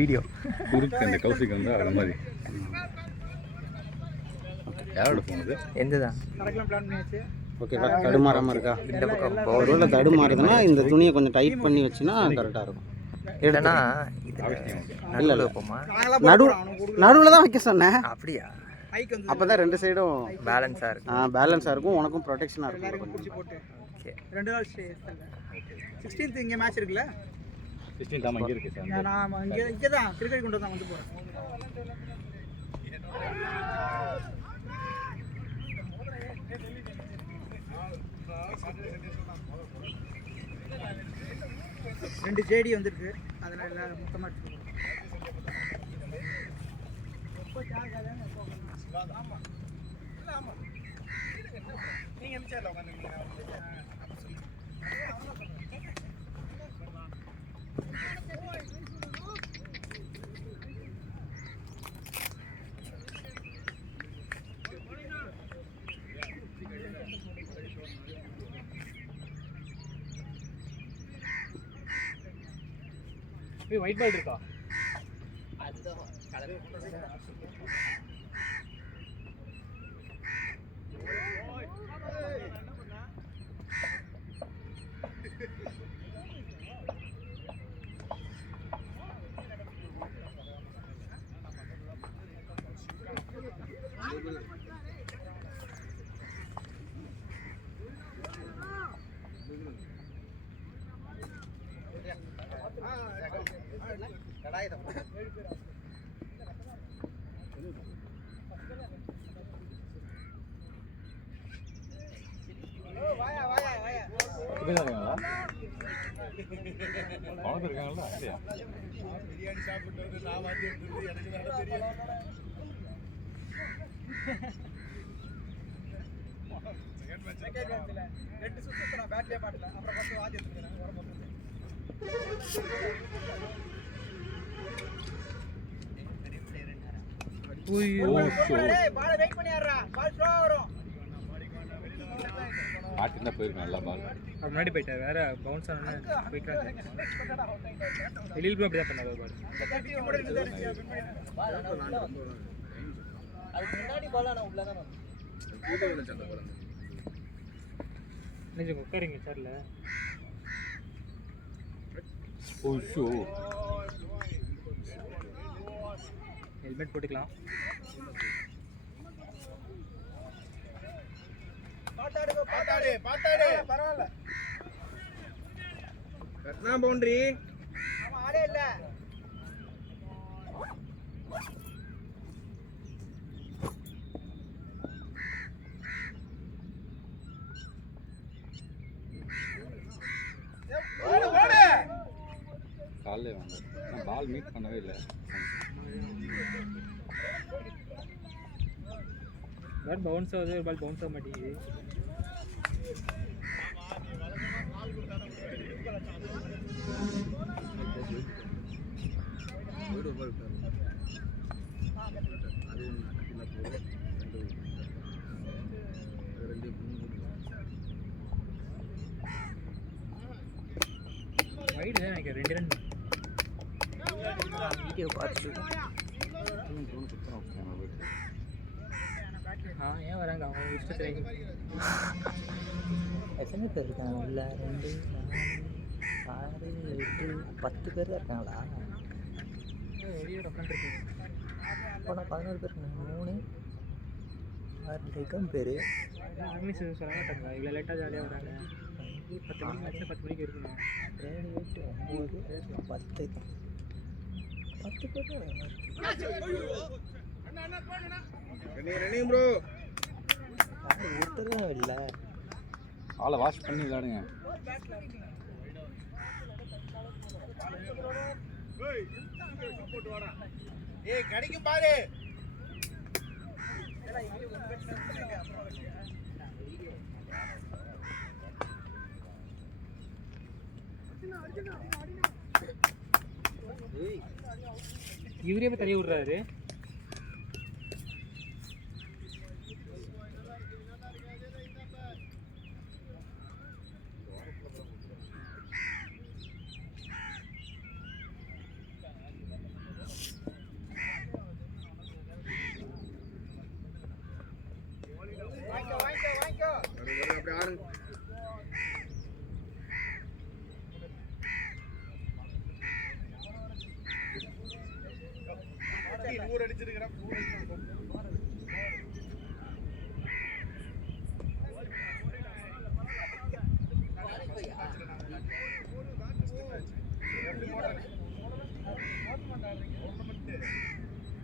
Video குறுக்கு அந்த கௌசிக் வந்து அது மாதிரி யாரோட ஃபோன் இது எந்த தான் ஓகேவா? தடுமாறாமல் இருக்கா? இந்த பக்கம் ஒருவேளை தடுமாறுதுன்னா இந்த துணியை கொஞ்சம் டைட் பண்ணி வச்சுன்னா கரெக்டாக இருக்கும். இல்லைன்னா இல்லை இல்லை, வைப்போமா? நடுவில் தான் வைக்க சொன்னேன். அப்படியா? அப்போ தான் ரெண்டு சைடும் பேலன்ஸாக இருக்கும். பேலன்ஸாக இருக்கும், உனக்கும் ப்ரொடெக்ஷனாக இருக்கும். ஓகே, 2 நாள் 16th இங்கே மேட்ச் இருக்குல்ல? 16 ஆமாம் இங்கே இருக்குது சார். நான் இங்கே தான் கிரிக்கெட் கொண்டு தான் வந்து போகிறேன். ரெண்டு ஜேடி வந்துருக்கு, அதனால எல்லாரும் மொத்தமாக எடுத்துக்கணும். நீங்கள் எம்ஜிஆரில் உட்காந்துருக்கீங்க. ஒயிட் பால் இருக்கா? இருக்காங்களா இல்லையா? பிரியாணி சாப்பிட்டு நான் வந்து எனக்கு தெரியும். செகண்ட் மேட்ச்ல 2 சுத்து நான் பேட்லயே மாட்டல, அப்புறம் வந்து வாதி எடுத்துறேன் வர மொத்தம். பால் வெயிட் பண்ணி ஆடுறா, பால் ஸ்லோவா வரும். ஆட்டினா போயிருக்கும் நல்லா பால். முன்னாடி போயிட்டார், வேற பவுன்ஸ் ஆனா போயிட்டாரு. வெளியில போய் அப்படியே பண்ணாத பால். அதுக்கு முன்னாடி பால் நான் உள்ள தான் வந்தேன். வீடியோல சண்டை போறாங்க. நீங்க உட்காருங்க சேர்ல. ஓ ஷோ. ஹெல்மெட் போட்டுக்கலாம். பாத்தாடு பரவாயில்ல. கட்னா பவுண்டரி. ஆமா ஆளே இல்ல. கால்லே வாங்க. நான் பால் மீட் பண்ணவே இல்லை. பால் பவுன்ஸ் ஆகுது, ஒரு பால் பவுன்ஸ் ஆக மாட்டேங்குது. வைடு தான் எனக்கு 2 ரன். வீடியோ பார்த்துட்டு ஏன் வராங்க அவங்க இஷ்டத்துக்கு? எத்தனை பேர் இருக்காங்க உள்ள? 2 4 6 8 10 பேர் தான் இருக்காங்களா? வெளியே உட்காந்துருக்கு. இப்போ நான் 11 பேர் இருக்காங்க. 3 6 பேர். இங்கிலீஷ் சொல்ல மாட்டாங்க, இவ்வளோ லேட்டாக ஜாலியாக வராங்க. 10 மணிக்கு மேட்ச் 10 மணிக்கு இருக்கணும். 7 8 9 10 10 பேர் ரன்னிங் ப்ரோ. ஒருத்தரும் இல்லை. ஆளை வாஷ் பண்ணி விளையாடுங்க. ஏய் கடிக்கும் பாரு. இவரே போய் தள்ளி விடுறாரு.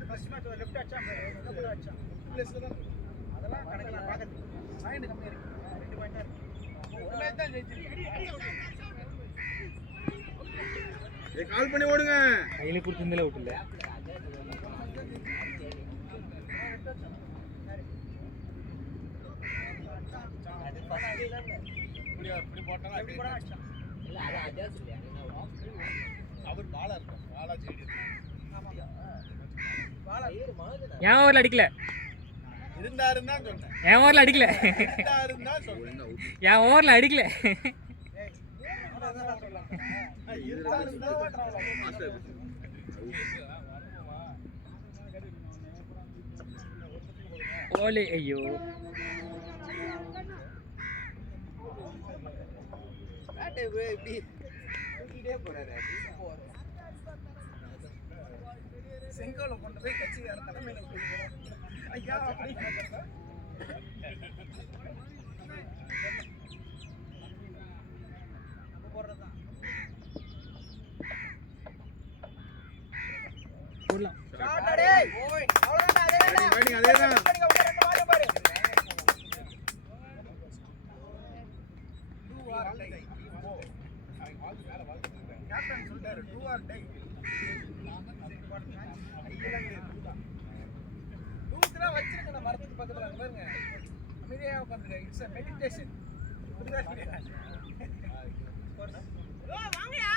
ஃபர்ஸ்ட் மேட்ச் ஒரு லெஃப்ட் அடிச்சான் பாரு அடிச்சான் பிளேஸ்ல தான் அதெல்லாம் கணக்குல பாக்குறது பாயிண்ட் கம்மியா இருக்கு 2 பாயிண்ட் தான் இருக்கு ஒரு மேட்ச் தான் ஜெயிச்சிருக்கு கால் பண்ணி ஓடுங்க கையில குடுத்துந்தல விட்டுல அது ஃபர்ஸ்ட் இல்ல இப்படி போட்டாங்க அப்படி கூட அடிச்சான் இல்ல அது அதே சொல்லியா அவர் பாலா இருக்கும் பாலா ஜெயிடி ஆமா பாலா என் ஓவர்ல அடிக்கல இருந்தாருன்னு தான் சொன்னேன் என் ஓவர்ல அடிக்கல இருந்தாருன்னு தான் சொன்னேன் என் ஓவர்ல அடிக்கல ஓலே ஐயோ செங்கோல கொண்டு போய் கட்சிக்கார தலைமையில ஐயா போடலாம் மரத்துக்கு பக்கத்துல பாருங்க அமைதியா உட்காந்துருக்க இட்ஸ் a meditation வாங்கயா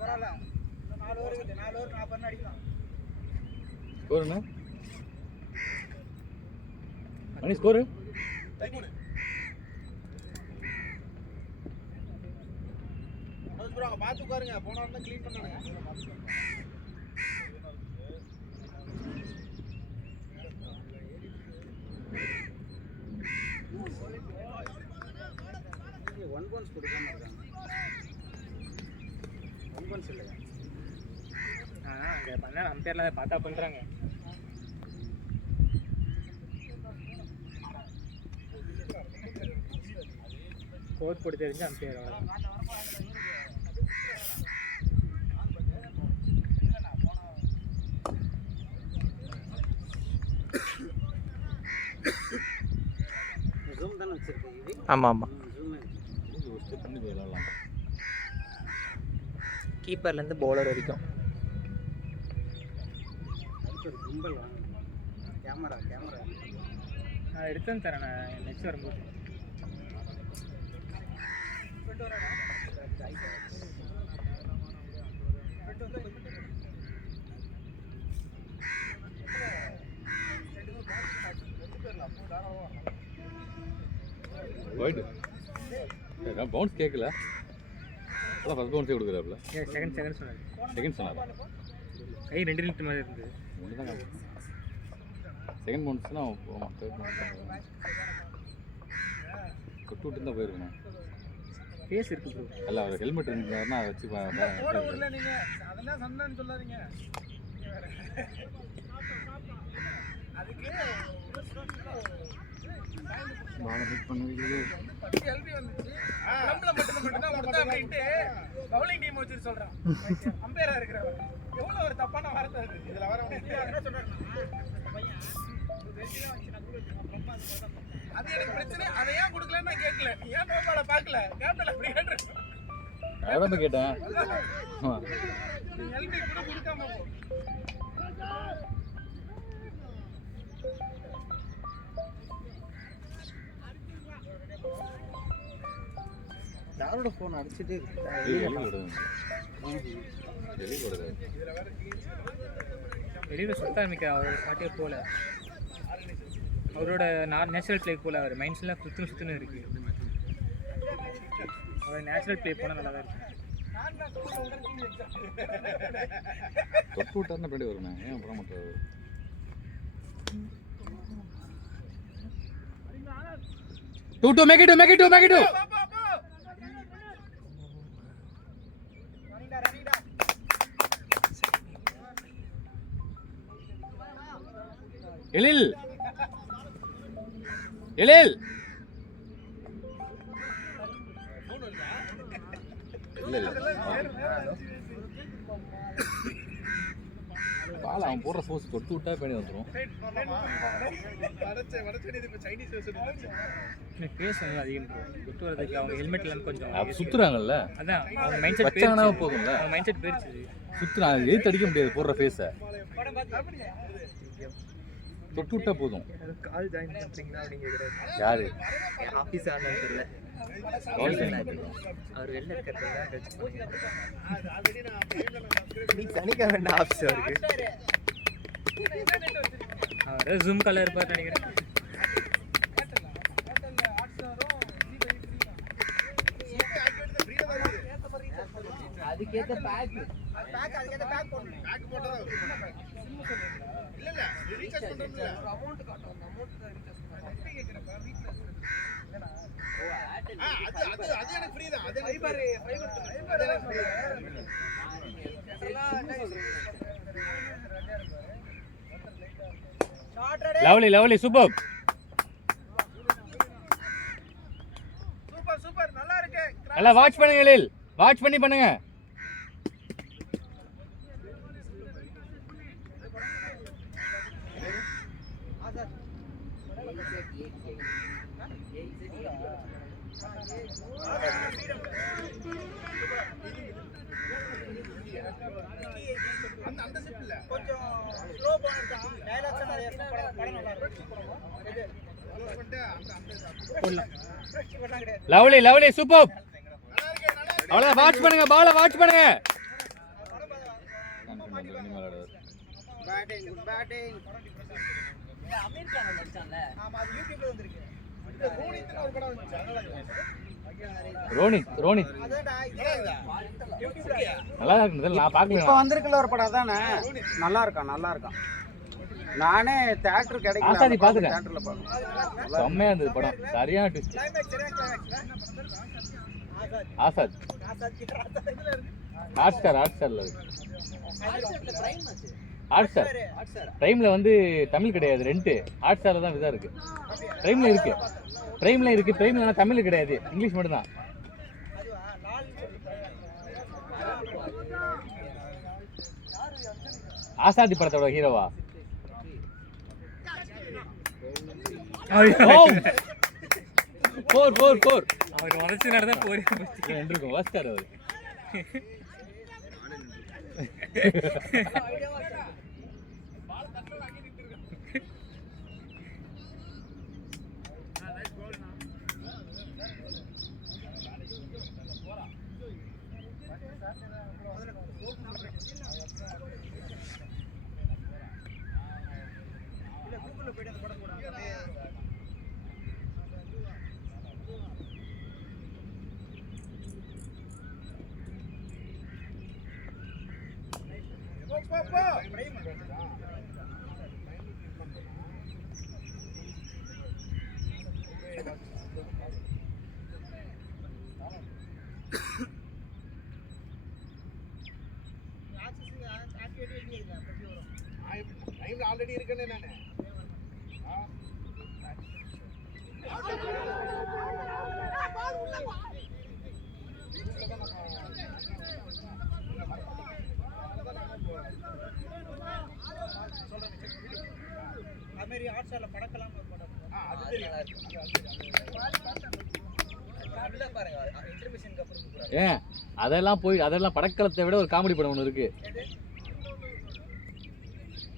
பரவாயில்ல 4 ஓவர் இருக்குது 4 ஓவர் 40 ரன் அடிக்கலாம் ஸ்கோர் என்ன மணி ஸ்கோர் 13 ப்ரோ பாத்து உட்காருங்க போன வாரம் க்ளீன் பண்ணானுங்க ஒன் பவுன்ஸ் கொடுக்காம இருக்காங்க ஒன் பவுன்ஸ் இல்லையா அங்கே பண்ண அம்பேர்ல பார்த்தா பண்றாங்க கோட் போட்டு தெரிஞ்சு அம்பேர் ஜூம் தானே வச்சிருக்கீங்க ஆமாம் ஆமாம் ஜூம் பண்ணி போயிடலாம் கீப்பர்லேருந்து பவுலர் வரைக்கும் ஒரு கும்பல் கேமரா நான் எடுத்து தரேன் நான் நெக்ஸ்ட் வரும்போது ஒயிட் பவுன்ஸ் கேட்கல அதான் ஃபர்ஸ்ட் பவுன்ஸே கொடுக்குறாப்புல செகண்ட் சொன்னாரு செகண்ட் சொன்னார் கை 2 நிமிஷம் மாதிரி இருந்தது ஒன்று தான் செகண்ட் பவுன்ஸ்னா போகலாம் கொட்டு விட்டு தான் போயிருக்கணும் ஃபேஸ் இருக்கு ப்ரோ அல்ல அவர் ஹெல்மெட் இருந்தாருன்னா அதை வச்சு போட விடல நீங்க அதெல்லாம் சண்டைன்னு சொல்லாதீங்க அதுக்கு பாலை ஹிட் பண்ணுவீங்க 10 எல்பி வந்துச்சு கிளப்ல மட்டும் தான் கொடுத்தா அப்படிட்டு பவுலிங் டீம் வச்சு சொல்றான் அம்பையரா இருக்கிறவர் எவ்வளவு ஒரு தப்பான வார்த்தை அது இதுல வர என்ன சொல்றாங்க பையன் அது எனக்கு பிரச்சனை அதை ஏன் கொடுக்கலன்னு நான் கேட்கல நீ ஏன் நோபால பார்க்கல கேப்டன்ல அப்படி கேட்டு அதான் கேட்டேன் எல்பி கூட கொடுக்காம போ யாரோட ஃபோன் அடிச்சுட்டே இருக்கு வெளியில் சுத்த ஆரம்பிக்க அவரோட பாட்டியே போல அவரோட நேச்சுரல் பிளே போல அவர் மைண்ட்ஸ்லாம் சுற்றுன்னு இருக்கு அவரோட நேச்சுரல் பிளே போனால் நல்லா தான் இருக்கு தொட்டு விட்டாருன்னா பின்னாடி வருவேன். ஏன் போட மாட்டாரு? Two, make it two. Elil. பால் அவன் போடுற சோர்ஸ் தொட்டு விட்டா பேணி வந்துடும். பேஸ் வந்து அதிகம் தொட்டு வரதுக்கு அவங்க ஹெல்மெட்ல இருந்து கொஞ்சம் சுத்துறாங்கல்ல, அதான் அவங்க மைண்ட் செட் வச்சாங்கன்னா போதும்ல. அவங்க மைண்ட் செட் போயிருச்சு. சுத்துறாங்க, எதிர்த்து அடிக்க முடியாது போடுற ஃபேஸை. தொட்டு விட்டா போதும். கால் ஜாயின் பண்ணுறீங்களா அப்படின்னு கேட்குறாரு. யாரு ஆஃபீஸ் ஆனது தெரியல. அவர் வெளில இருக்கிறது சனிக்கிழமை ஆஃபீஸ் அவருக்கு. அவர் ஜூம் காலில் இருப்பார் நினைக்கிறேன். அதுக்கேற்ற பேக் லவ்லி சூப்பர். சூப்பர் நல்லா இருக்கு. நல்லா வாட்ச் பண்ணுங்க எழில், வாட்ச் பண்ணி பண்ணுங்க. அந்த சிப் இல்ல கொஞ்சம் ஸ்லோ போனா டயலாக்ஸ் நிறைய படம் நல்லா இருக்கு. Lovely super. அவ்வளோ வாட்ச் பண்ணுங்க, பால வாட்ச் பண்ணுங்க. பேட்டிங் அமீர் கான் நடிச்சான்ல. ஆமா, அது யூடியூப்ல வந்திருக்கு. இது ரோனித்னு ஒரு படம் வந்துச்சு. ரோனித் அதான்டா இதுடா. நல்லா இருக்கு. நான் பார்க்கல. இப்போ வந்திருக்கல ஒரு படம் தானே, நல்லா இருக்கான். நானே தியேட்டர் கிடைக்கல, ஆசாதி பாத்துட்டேன். தியேட்டர்ல பார்த்தேன். செம்மையா இருந்தது படம். சரியான ட்விஸ்ட். கிளைமேக்ஸ் சரியா ஆசாத் இதுல இருக்கு. ஹாட்ஸ்டார்ல இருக்கு. ஹாட்ஸ்டார் பிரைம்ல வந்து தமிழ் கிடையாது, ரெண்ட். ஹாட்ஸ்டார்ல தான் இதா இருக்கு. பிரைம்ல இருக்கு. பிரைம்ல தமிழ் கிடையாது, இங்கிலீஷ் மட்டும் தான். ஆசாதி படத்தோட ஹீரோவா? ஃபோர் அவர் உடச்சு நடந்தா போய் இருக்கும். வாஸ்டார் அவர். ஆல்ரெடி இருக்கேன்னு நானு. அதுமாரி ஹாட்ஸ்டார்ல படக்கலாம் ஒரு படம். அது ஏன் அதெல்லாம் படக்கலத்தை விட ஒரு காமெடி படம் ஒன்று இருக்கு.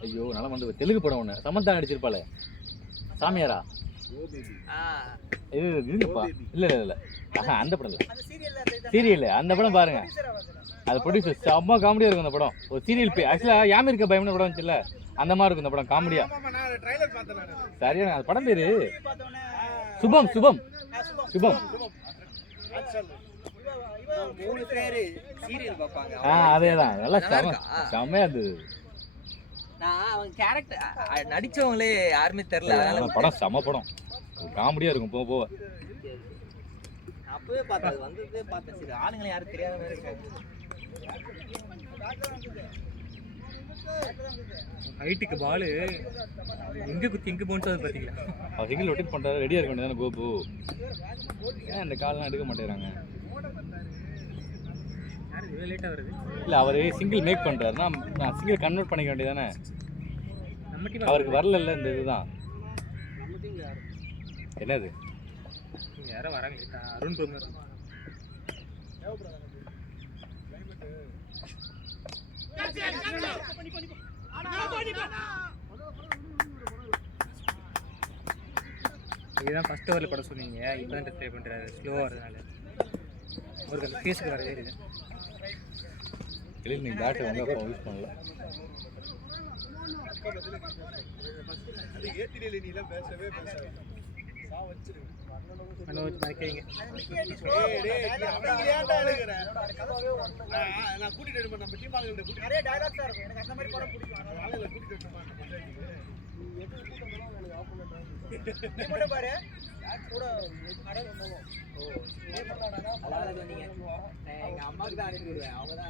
ஐயோ நல்லா வந்து தெலுங்கு படம் ஒன்று சமந்தா நடிச்சிருப்பாளே, சாமியாரா? இது இல்லப்பா, இல்ல அந்த படம் இல்லை, சீரியல். அந்த படம் பாருங்க, அது ப்ரொடியூசர் செம்ம காமெடியா இருக்கும் அந்த படம். ஒரு சீரியல் ஆக்சுவலா யாமி இருக்க பயம்னு படம் வந்துச்சுல்ல, அந்த மாதிரி இருக்கும் இந்த படம், காமெடியா. சரியான அந்த படம் பேரு சுபம். 3 பேரு சீரியல் பார்ப்பாங்க. அதேதான் நல்லா நல்லா இருக்கா? செம்மையா இருந்தது. நான் அவங்க கேரக்டர் நடிச்சவங்களே யாருமே தெரியல. அதனால படம் செம்ம படம், காமெடியா இருக்கும் போக போக. அப்பவே பார்த்தேன், அது வந்ததே பார்த்தேன். சரி ஆளுங்களை யாரும் தெரியாத மாதிரி இருக்காங்க. ஹைட்டுக்கு பால் எங்கே குத்தி எங்கே போன்ஸ் அது பார்த்தீங்களா? அவர் சிங்கிள் ரொட்டேட் பண்ணுறாரு, ரெடியாக இருக்க வேண்டியதானே கோபு. ஏன் இந்த கால்லாம் எடுக்க மாட்டேங்கிறாங்க? யார் இவ்வளோ லேட்டாக வருது? இல்லை அவர் சிங்கிள் மேக் பண்ணுறாருன்னா நான் சிங்கிள் கன்வெர்ட் பண்ணிக்க வேண்டியதானே. நம்ம டீம் அவருக்கு வரல இந்த இதுதான். என்னது யாரோ வராங்க லேட்டா. அருண் பிரமர் இதுதான் ஃபர்ஸ்ட் ஓவரில் படம் சொன்னீங்க. இப்போ தான் ட்ரை பண்ணுறாரு ஸ்லோவாக வரதுனால. அவருக்கு அந்த ஃபேஸுக்கு வரதே இல்லை. இல்லை நீங்கள் பேட்டை வந்து அப்போ யூஸ் பண்ணல. மனோஜ் மறைக்கிறீங்க. நான் கூட்டிட்டு நம்ம டீம் ஆளுங்க நிறைய டயலாக்ஸா இருக்கும். எனக்கு அந்த மாதிரி படம் பிடிக்கும். அதனால கூட்டிட்டு பாரு கூட எங்க அம்மாக்கு தான் அனுப்பி விடுவேன். அவங்க தான்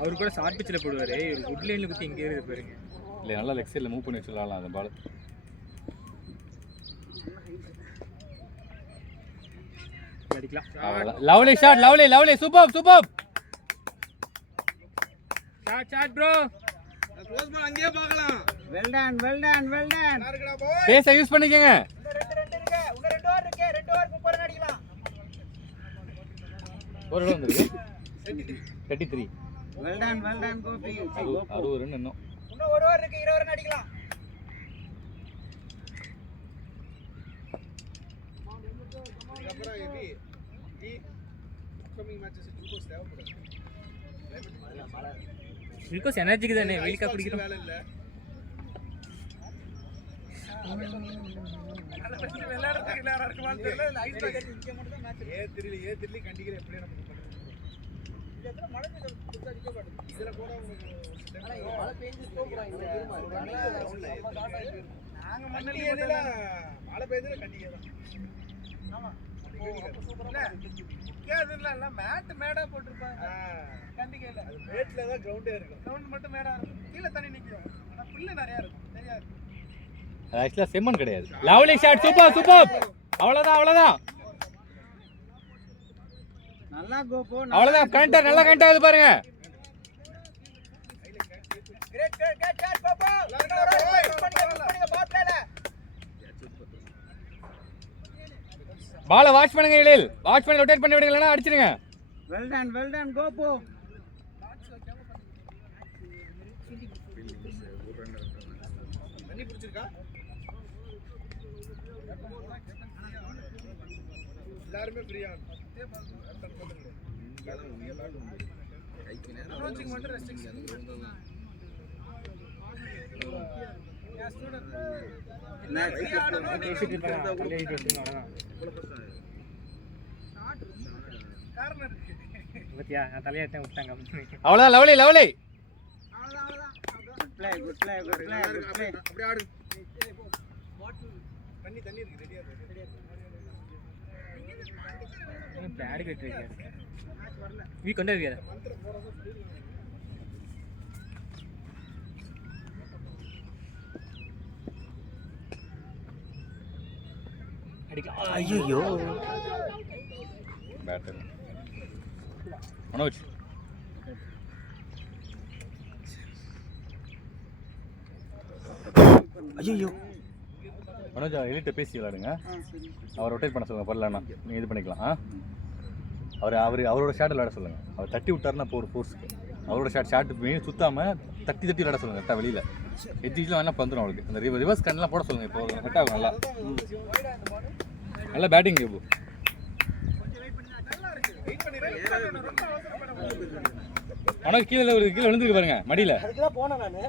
அவரு கூட ஷார்ட் பிச்சில் போடுவார். இவர் குட் லைனில் குத்தி இங்கே இருக்குது பாருங்க. இல்லை நல்லா லெக் சைடில் மூவ் பண்ணி வச்சுடலாம் அந்த பால். அடிக்கலாம். Lovely shot, lovely lovely, super super shot bro. Close ball அங்கேயே பார்க்கலாம். Well done well done well done. நார்கடா பாய். ஃபேஸை யூஸ் பண்ணிக்கங்க. ரெண்டு இருக்கு. உங்க 2 ஓவர் இருக்கு. 2 ஓவர் 30 ரன் அடிக்கலாம். ஒரு ரன் வந்துருக்கு. 33. Well done Gopi. 60 ரன் இன்னும். இன்னும் 1 ஓவர் இருக்கு. 20 ரன் அடிக்கலாம். அப்புறம் எப்படி அப்கமிங் மேட்சஸ் குளுக்கோஸ் தேவைப்படும். குளுக்கோஸ் எனர்ஜிக்கு தானே வெயில்கா குடிக்கிறோம். வேலை இல்ல. விளையாடுறதுக்கு நேரம் இருக்குமான்னு தெரியல. ஐஸ் பாக்கெட் இங்க மட்டும் தான் மேட்ச். ஏ3 கண்டிக்கிற எப்படியே நமக்கு பண்ணுவோம். இது எத்தனை மழை பெய்யுது புதுசா அடிக்க மாட்டேங்குது. இதுல கூட உங்களுக்கு மழை பெய்ஞ்சு போறாங்க. நாங்க மண்ணலி ஏதல மழை பெய்யுதுல கண்டிக்கற. ஆமா. சூப்பரா கேதுல இல்ல மேட் மேடா போட்டுருப்பாங்க. கண்டிக்கல. அது மேட்ல தான் கிரவுண்டே இருக்கும். கிரவுண்ட் மட்டும் மேடா இருக்கும். கீழ தண்ணி நிக்கும். ஆனா புல்லு நிறைய இருக்கும். தெரியாது. அது ஆக்சுவலாக செம்மன் கிடையாது. Lovely shot, super super. அவ்வளோதான் நல்லா கோபு. அவ்வளோதான். கண்டர் நல்லா கண்டர் ஆகுது பாருங்க. Great shot Gopu. பண்ணுங்க பால் பிளேல. பாலை வாட்ச் பண்ணுங்க இடையில். வாட்ச் பண்ணி ரொட்டேட் பண்ணி விடுங்க, இல்லைன்னா அடிச்சிடுங்க. Well done Gopu. தண்ணி பிடிச்சிருக்கா? எல்லாருமே ஃப்ரீயா மட்டும் ரெஸ்ட்ரிக்ஷன். அவ்வளோதான் லவ்லி லவ்லி. Good play. அப்படியே ஆடு. தண்ணி இருக்கு. ரெடியா பேட் கிட்ட வீ கொண்டு வருவியா? அடிக்கலாம். ஐயோ பேட்டர் மனோஜ். ஐயோ மனோஜ் எலிட்ட பேசி விளையாடுங்க. அவர் ரொட்டேட் பண்ண சொல்லுங்கள். பரவாயில்லண்ணா நீங்கள் இது பண்ணிக்கலாம். அவரோட ஷாட் விளையாட சொல்லுங்கள். அவர் தட்டி விட்டாருன்னா இப்போ ஒரு ஃபோர்ஸுக்கு அவரோட ஷாட் மெயின் சுத்தாமல் தட்டி விளையாட சொல்லுங்கள். கரெக்டாக வெளியில் எஜ்ஜிலாம் வேணால் வந்துடும் அவளுக்கு. அந்த ரிவர்ஸ் கண்ணெலாம் போட சொல்லுங்கள். இப்போ கரெக்ட் ஆகும். நல்லா பேட்டிங் இப்போ. மனோஜ் கீழே விழுந்துருக்கு பாருங்க மடியில். அதுக்குதான் போனேன் நானு.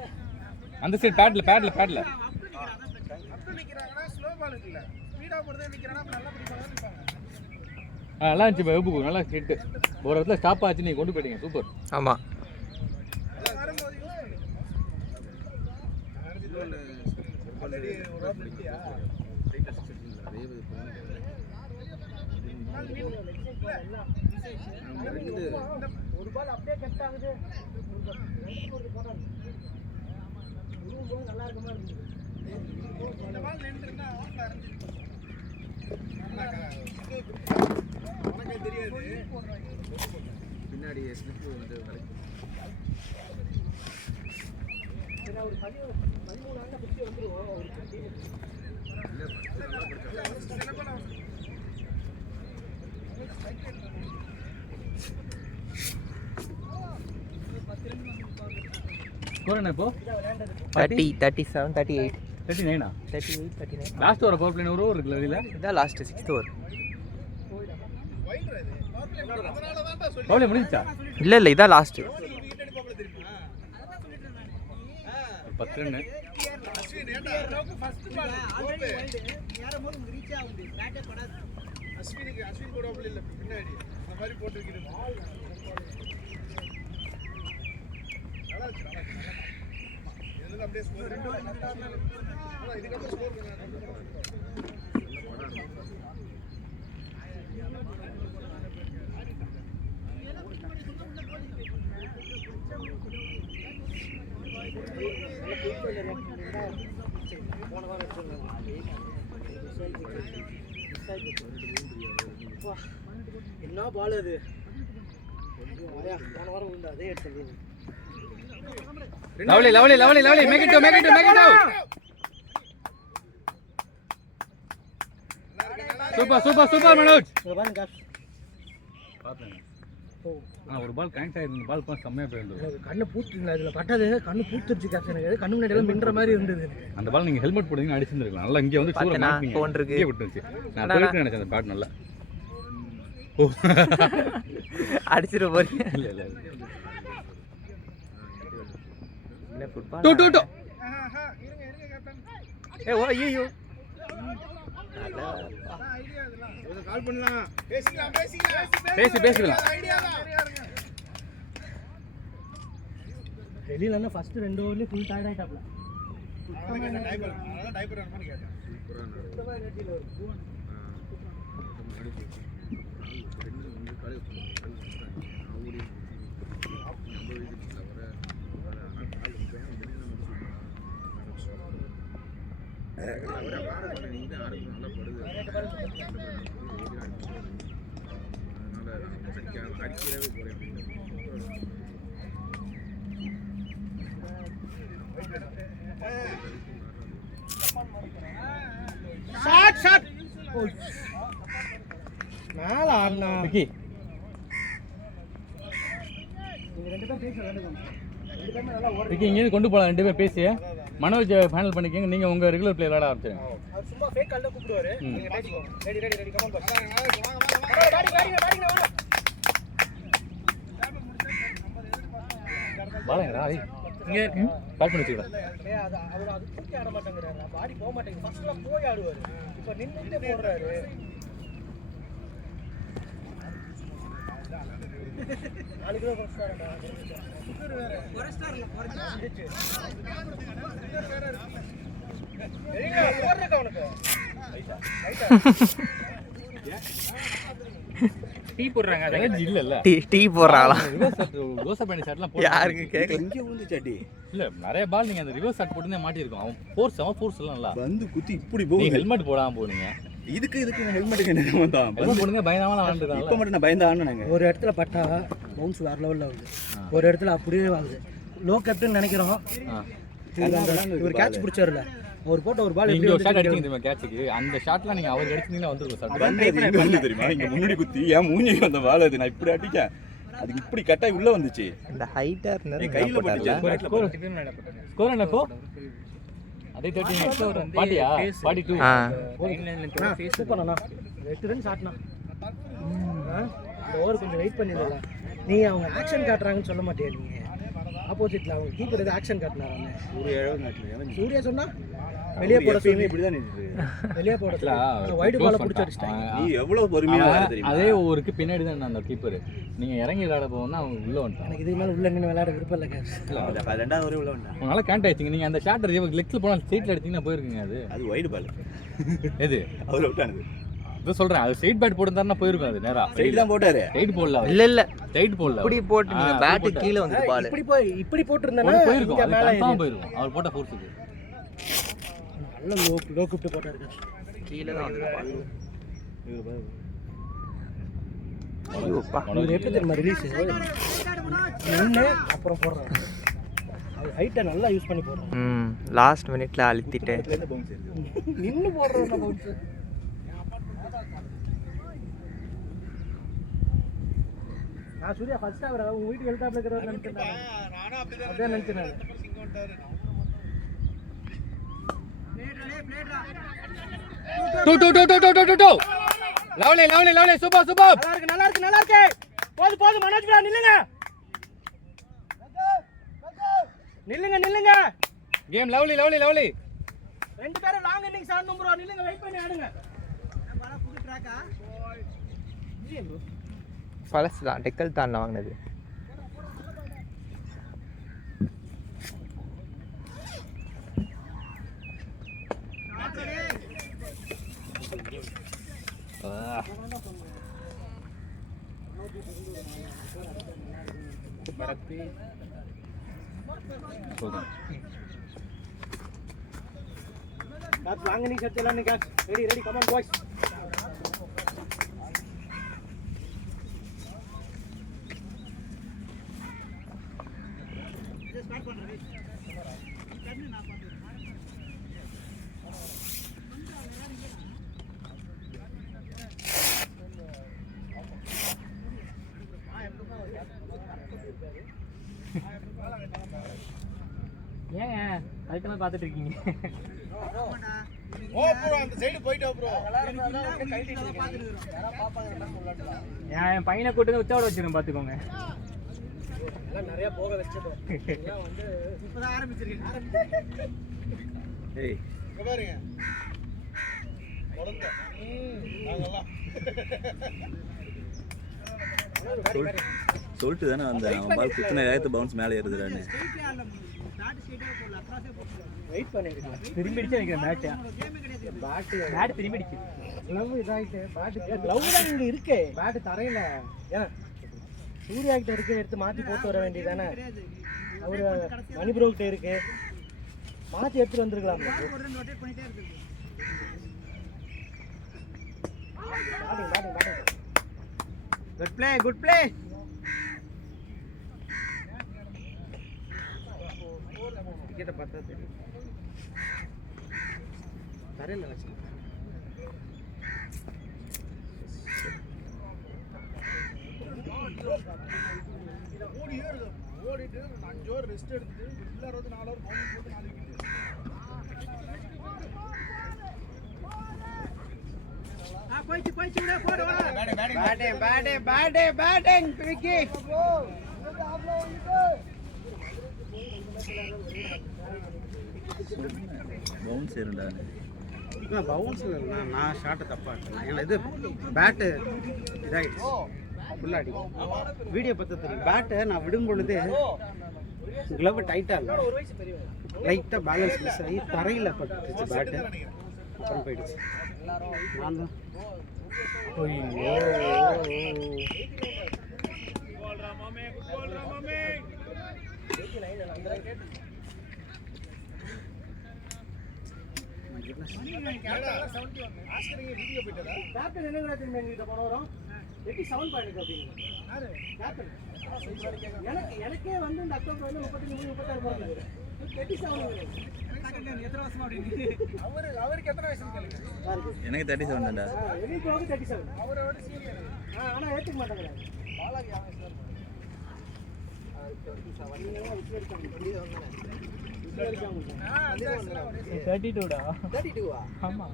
அந்த சைடு பேட்ல அப்படி நிக்கிறாங்கன்னா ஸ்லோ பாலுக்கு இல்ல ஸ்பீடா போறதே நிக்கிறானா அப்ப நல்லா பிடிப்பாங்க நிப்பாங்க. நல்லா இருந்துச்சு வெப்பு நல்லா ஹிட். ஒரு இடத்துல ஸ்டாப் ஆச்சு நீங்க கொண்டு போயிட்டீங்க சூப்பர். ஆமா அதான் வரும்போது யூஸ் பண்ணி ஒரு ஆப் நிக்கியா ஒரு பால் அப்படியே கட் ஆகுது. நல்லா இருக்குமா இருக்கு. இந்த பால் நின்றுனா ஆஃப்ல இறங்கிருக்கு. உனக்கே தெரியாது பின்னாடி ஸ்லிப் வந்து வரைக்கும். ஒரு 13 ஆண்டு பிடிச்சி வந்துருவோம் ஒரு டீம். ஸ்கோர் என்ன இப்போ 30 37 38 39 38 39. லாஸ்ட் ஓவர் பவர் பிளே ஒரு ஓவர் இருக்குல்ல இதுல இதான் லாஸ்ட் 6th ஓவர். பவர் முடிஞ்சிச்சா? இல்ல இல்ல இதான் லாஸ்ட். 10 ரன் அஸ்வின் கூட இல்ல பின்னாடி அந்த மாதிரி போட்டுருக்கிறது. இதுல அப்படியே ஸ்கோர் 2 இதுக்கப்புறம் ஸ்கோர் என்ன பால் அது போன வாரம் உண்டு அதே எடுத்தது. Lovely make it make it super Manoj. பாருங்க ஒரு பால் கனெக்ட் ஆயிருந்த பால் பாஸ் செம்மையா போயிருந்தது. கண்ணு பூத்துங்க அதுல பட்டது கண்ணு பூத்துருச்சு காசு. எனக்கு கண்ணு முன்னாடி எல்லாம் மின்ற மாதிரி இருந்தது. அந்த பால் நீங்க ஹெல்மெட் போடுங்க அடிச்சிருந்திருக்கலாம். நல்லா இங்க வந்து சூப்பரா மாட்டிங்க. போன் இருக்கு. இங்கே விட்டுருச்சு. நான் போயிட்டு நினைச்சேன் அந்த பேட் நல்லா. ஓ அடிச்சிர போறீங்க. இல்ல என்ன ஃபுட்பால்? டூ இருங்க கேப்டன். ஏ ஓ ஐயோ ஐடியா இதெல்லாம் ஒரு கால் பண்ணலாம். பேசிக்கலாம் ஐடியா தான். வெளியில ஃபர்ஸ்ட் 2 ஓவர்ல ஃபுல் டயர்ட் ஆயிட்டாப்ல. டைப்பர் அதான் டைப்பர் வரணும்னு கேட்டேன். சுத்தமா எனர்ஜில இருக்கு. ஷாட் மேல ஆடுனா விக்கி விக்கி இங்க கொண்டு போலாம். 2 பேர் பேசி மனோஜ் ஃபைனல் பண்ணிக்கங்க. நீங்க உங்க ரெகுலர் பிளேயர் ஆட ஆரம்பிச்சிருங்க. அவர் சும்மா ஃபேக் கால்ல கூப்பிடுவாரு. நீங்க பேசிக்கோ. Ready come on boss. பாலங்கடா இங்க பேட் பண்ணி வச்சுடா. ஏய் அது அவர் தூக்கி ஆட மாட்டேங்கறாரு. பாடி போக மாட்டேங்குது. ஃபர்ஸ்ட்ல போய் ஆடுவாரு. இப்போ நின்னுட்டே போடுறாரு. நாளைக்கு ஃபர்ஸ்ட் ஆடா. சூப்பர் வேற. ஃபர்ஸ்ட் ஆடல ஃபர்ஸ்ட். வேற இருக்கு. ஏங்க போடுறக்க அவனுக்கு. டீ போடுறாங்க. அது எனர்ஜி இல்ல டீ போறாங்களா? ரிவர்ஸ் ஷாட் தோசை பண்ணி ஷாட்லாம் போடு. யாருக்கு கேக்கல. இங்க வந்து சட்டி இல்ல நிறைய பால் நீங்க அந்த ரிவர்ஸ் ஷாட் போட்டுனே மாட்டி இருக்கும். அவன் ஃபோர்ஸ் எல்லாம் இல்ல. வந்து குத்தி இப்படி நீ போகுது. ஹெல்மெட் போடாம போனீங்க. இதுக்கு ஹெல்மெட்டுக்கு என்ன சம்பந்தம்? ஹெல்மெட் போடுங்க பயந்தாம விளையாண்டுருக்காங்க. இப்ப மட்டும் நான் பயந்து ஆடுனாங்க. ஒரு இடத்துல பட்டா பவுன்ஸ் வேற லெவல்ல ஆகுது. ஒரு இடத்துல அப்படியே ஆகுது. லோ கேப்டன் நினைக்கிறோம். ஒரு கேட்ச் பிடிச்சாருல. அவர் போட்ட ஒரு பால் நீங்க எப்படி ஒரு ஷாட் அடிச்சீங்க தெரியுமா கேட்ச்க்கு? அந்த ஷாட்லாம் நீங்க அவர் அடிச்சீங்களா வந்திருக்கும் சார். வந்து தெரியுமா? இங்க முன்னாடி குத்தி ஏன் மூஞ்சிக்கு வந்த பால் அது நான் இப்படி அடிக்க. அது இப்படி கட்டாய் உள்ள வந்துச்சு. இந்த ஹைட்டா இருந்தாரு கையில பட்டுச்சு. ஸ்கோர் என்ன இப்போ? அதே 13 பாட்டியா? 42. சூப்பர் அண்ணா. 8 ரன் ஷாட்னா. இந்த ஓவர் கொஞ்சம் வெயிட் பண்ணிடலாம். நீ அவங்க ஆக்ஷன் காட்டுறாங்கன்னு சொல்ல மாட்டியா நீ? ஆப்போசிட்ல அவங்க கீப்பர் ஏதோ ஆக்ஷன் காட்டினாரு அண்ணே. ஒரு 70 நாட்டில் சூர்யா சொன்னா வெளியே போட சொல்லி இப்படி தான் நின்றுட்டு வெளியே போட சொல்லி வைடு பால பிடிச்சி அடிச்சிட்டாங்க. நீ எவ்வளோ பொறுமையாக தெரியுமா? அதே ஒருக்கு பின்னாடி தான் அந்த கீப்பர். நீங்க இறங்கி விளையாட போனா அவங்க உள்ள வந்துட்டாங்க. எனக்கு இதுக்கு மேலே உள்ள நின்று விளையாட விருப்பம் இல்லை கேஷ். ரெண்டாவது ஒரே உள்ள வந்தா உங்களால கேண்ட் ஆயிடுச்சிங்க. நீங்க அந்த ஷாட்டர் லெக்ல போனால் ஸ்ட்ரைட்ல அடிச்சீங்கன்னா போயிருக்குங்க. அது வைடு பால் எது அவர் விட்டானது. இது சொல்றேன். அது ஸ்ட்ரைட் பேட் போட்டுருந்தாருன்னா போயிருக்கும். அது நேரா சைடு தான் போட்டாரு. ஸ்ட்ரைட் போடல. இல்ல ஸ்ட்ரைட் போடல. இப்படி போட்டு நீங்க பேட் கீழ வந்து பால் இப்படி போட்டுருந்தேன்னா போயிருக்கும். இங்க அது மேலே கன்ஃபார்ம் போயிருக்கும். அவர் போட்ட ஃபோர்ஸுக்கு நல்ல லோ கூப்பிட்டு போட்டாரு கேஷ். கீழ தான் வந்து பால். இவர் எப்படி தெரியுமா ரிலீஸ் நின்று அப்புறம் போடுறாரு. அது ஹைட்டை நல்லா யூஸ் பண்ணி போடுறாரு. லாஸ்ட் மினிட்ல அழுத்திட்டு நின்று போடுறது பவுன்ஸ். நான் சூர்யா ஃபர்ஸ்ட் அவர் உங்க வீட்டுக்கு எழுத்தாப்புல இருக்கிறவர் நினைச்சேன். அப்படியே நினைச்சேன். லவ்லி சூப்பர் நல்லா இருக்கு. போது மனோஜ் bro நில்லுங்க. கேம் லவ்லி ரெண்டு பேரும் லாங் இன்னிங்ஸ் ஆடணும் ப்ரோ. நில்லுங்க, வெயிட் பண்ணி ஆடுங்க. புது ட்ராக்கா பழசு தான், டெக்கல் தான் வாங்கினது. லாங் இன்னிங்ஸ் எடுத்துலாம். Ready come on boys. ஏங்க அதுக்கு பார்த்துட்டு இருக்கீங்க? அந்த சைடு போயிட்டா ப்ரோ. என் பையனை கூட்டு உச்சாவோட வச்சிருக்கேன் பார்த்துக்கோங்க. நிறைய போக வச்சதோ எல்லாம் வந்து இப்பதான் ஆரம்பிச்சிருக்கீங்க. ஏய் இங்க பாருங்க குழந்தை. நாங்கெல்லாம் சொல்லிட்டு தானே அந்த பால் குத்துன வேகத்து பவுன்ஸ் மேலே ஏறுதுடான்னு. வெயிட் பண்ணிருக்கேன். திரும்பி அடிச்சு வைக்கிறேன் பேட் திரும்பி அடிக்குது. லவ் இதாயிட்டு பேட் லவ் தான் இங்க இருக்கு. பேட் தரையில ஏன் சூர்யா கிட்ட இருக்கு, எடுத்து மாத்தி போட்டு வர வேண்டியதானே. அவரு மணி ப்ரோ கிட்ட இருக்கு, மாத்தி எடுத்துட்டு வந்திருக்கலாம். Good play. டிக்கெட்டை பார்த்தா தெரியும். தரையில் வச்சு ஓடிட்டு 5 ஓவர் ரெஸ்ட் எடுத்துட்டு எல்லாரும் 4 ஓவர் பவுலிங் போட்டு 4 விக்கெட். போயிச்சு போடு பேட்டிங் விக்கி. பவுன்ஸ் ஏறுண்டா. இல்லை பவுன்ஸ் நான் ஷாட்டை தப்பாக இருக்கேன். ஏன்னா இது பேட்டு இதாகிடுச்சு ஃபுல்லாடி. வீடியோ பார்த்து தெரியும். பேட்டை நான் விடும் பொழுது க்ளவ் டைட்டாக இல்லை, லைட்டாக பேலன்ஸ் மிஸ் ஆகி தரையில் பட்டுச்சு பேட்டு. அப்புறம் போயிடுச்சு. நான் தான் எனக்கே வந்து இந்த அக்டோபர் வந்து 33-36 போகிறது. அவருக்கு எத்தனை வயசு? எனக்கு 37 தான்டா. அவரோட சீனியர். ஆனா ஏத்துக்க மாட்டாங்க. 32 ஆமா.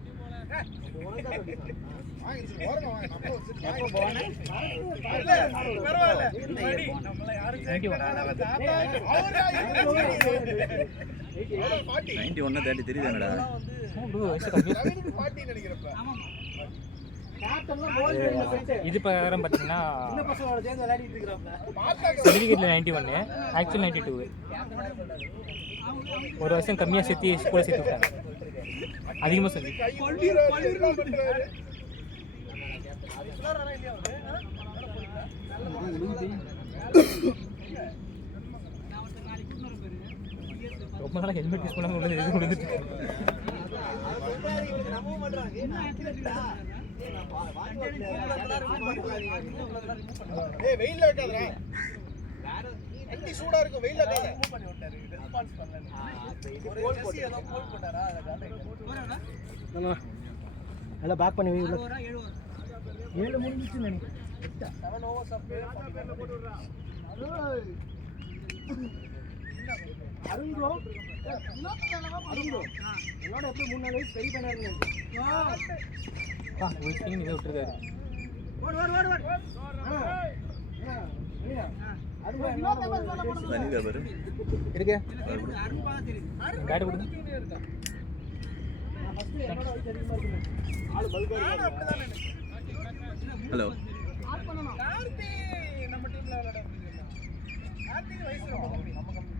தெரியுது என்னடா இது பிரகாரம் பார்த்தீங்கன்னா சர்டிஃபிகேட்டில் 91, ஆக்சுவல் 92. ஒரு வருஷம் கம்மியாக சேர்த்து ஸ்கூலில் சேர்த்து விட்டாங்க, அதிகமாக சொல்லி. ரொம்ப நாளாக ஹெல்மெட் யூஸ் பண்ணாமல் உள்ளது எது கொடுத்துட்டு வெயில்ல வைக்காதடா, வண்டி சூடா இருக்கும், வெயில்ல வைக்காத. எல்லாம் பேக் பண்ணி வை. 7 முடிஞ்சிச்சு நினைக்கிறேன். என்னோட எப்படி 3 நாள் வயசு பெரிய பண்ணாருங்க. ஒரு ஸ்கிரீன் இதை விட்டுருக்காரு. இருக்கு பேட் கொடுங்க. ஹலோ நம்ம டீம்ல விளையாட வயசு ரொம்ப கம்மி.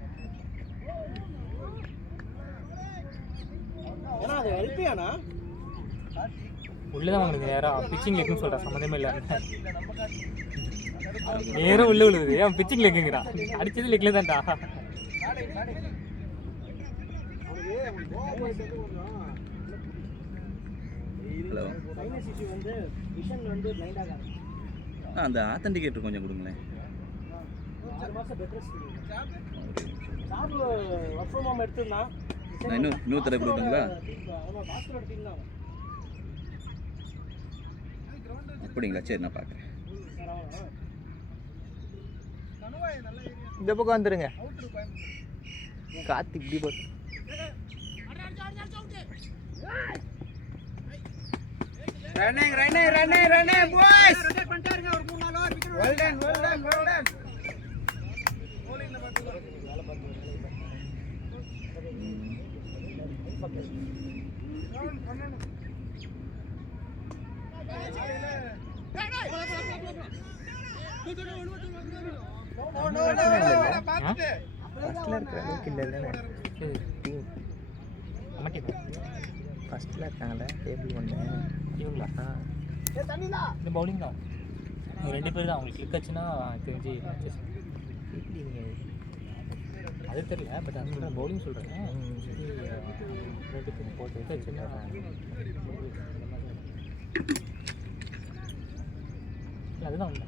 ஏன்னா அது எல்பியானா உள்ளதான் வாங்குது, நேரம் பிச்சிங் லெக்குன்னு சொல்கிறேன், சம்மந்தமே இல்லை. நேரம் உள்ள விழுது, ஏன் பிச்சிங் லெக்குங்கிறான், அடிச்சது லெக்கில் தான்டா. ஹலோ அந்த ஆத்தன்டிகேட்டர் கொஞ்சம் கொடுங்களேன். 6 மாதம் petrol job work from home எடுத்துருந்தான். இன்னும் தர கொடுக்குங்களா? அப்படிங்களா, சரி நான் பார்க்குறேன். இந்த பக்கம் வந்துருங்க, காத்து இப்படி போட்டு. Running boys. Well done. ஃபர்ஸ்ட்ல இருக்காங்கல்ல டேபிள் 1 இவங்களா? இந்த பவுலிங் தான், இவங்க 2 பேர் தான். அவங்களுக்கு கிளிக் ஆச்சுன்னா தெரிஞ்சு மேட்சஸ் அது தெரியல, பட் அந்த பவுலிங் சொல்கிறேன். 2 பேர் போட்டு வச்சுன்னா அதுதான் உண்மை.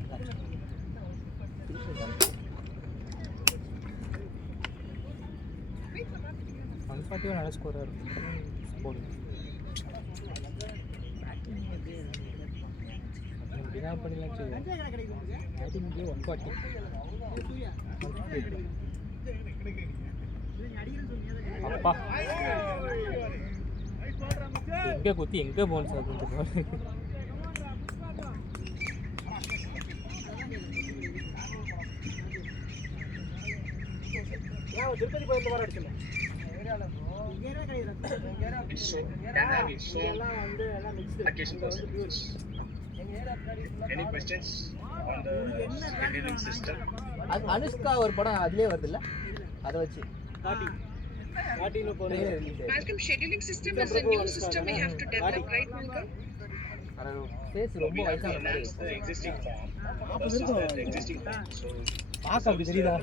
140 நல்ல ஸ்கோராக இருக்கும் பவுலிங். டினார் பண்ணிடலாம் சரி. பேட்டிங்கு 140. அப்பா எங்கே குத்தி எங்கே போன்ஸ் ஆகுது பால். திருப்பதி போயிட்டு வர அடிச்சல அனுஷ்கா ஒரு படம் அதுலயே வருது இல்ல, அதை வச்சு Malcolm, scheduling system is a new system we have to develop, right, Malcolm? Face ரொம்ப வயசான மாதிரி பாக்க அப்படி தெரியுதா?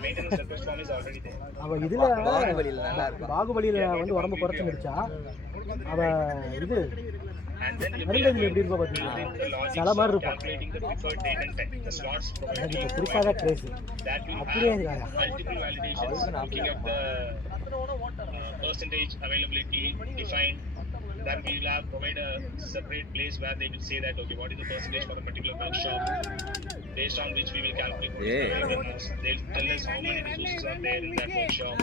அவ இதுல பாகுபலியில நல்லா இருக்கும். பாகுபலியில வந்து உடம்பு குறைச்சு முடிச்சா, அவ இது அருந்ததில் எப்படி இருப்பா பாத்தீங்களா? சில மாதிரி இருப்பான். எனக்கு இப்போ புதுசாக கிரேஸ் அப்படியே இருக்காங்க. percentage availability defined, then we will have provide a separate place where they will say that okay, what is the percentage for the particular workshop, based on which we will calculate. They'll tell us how many resources are there in that workshop,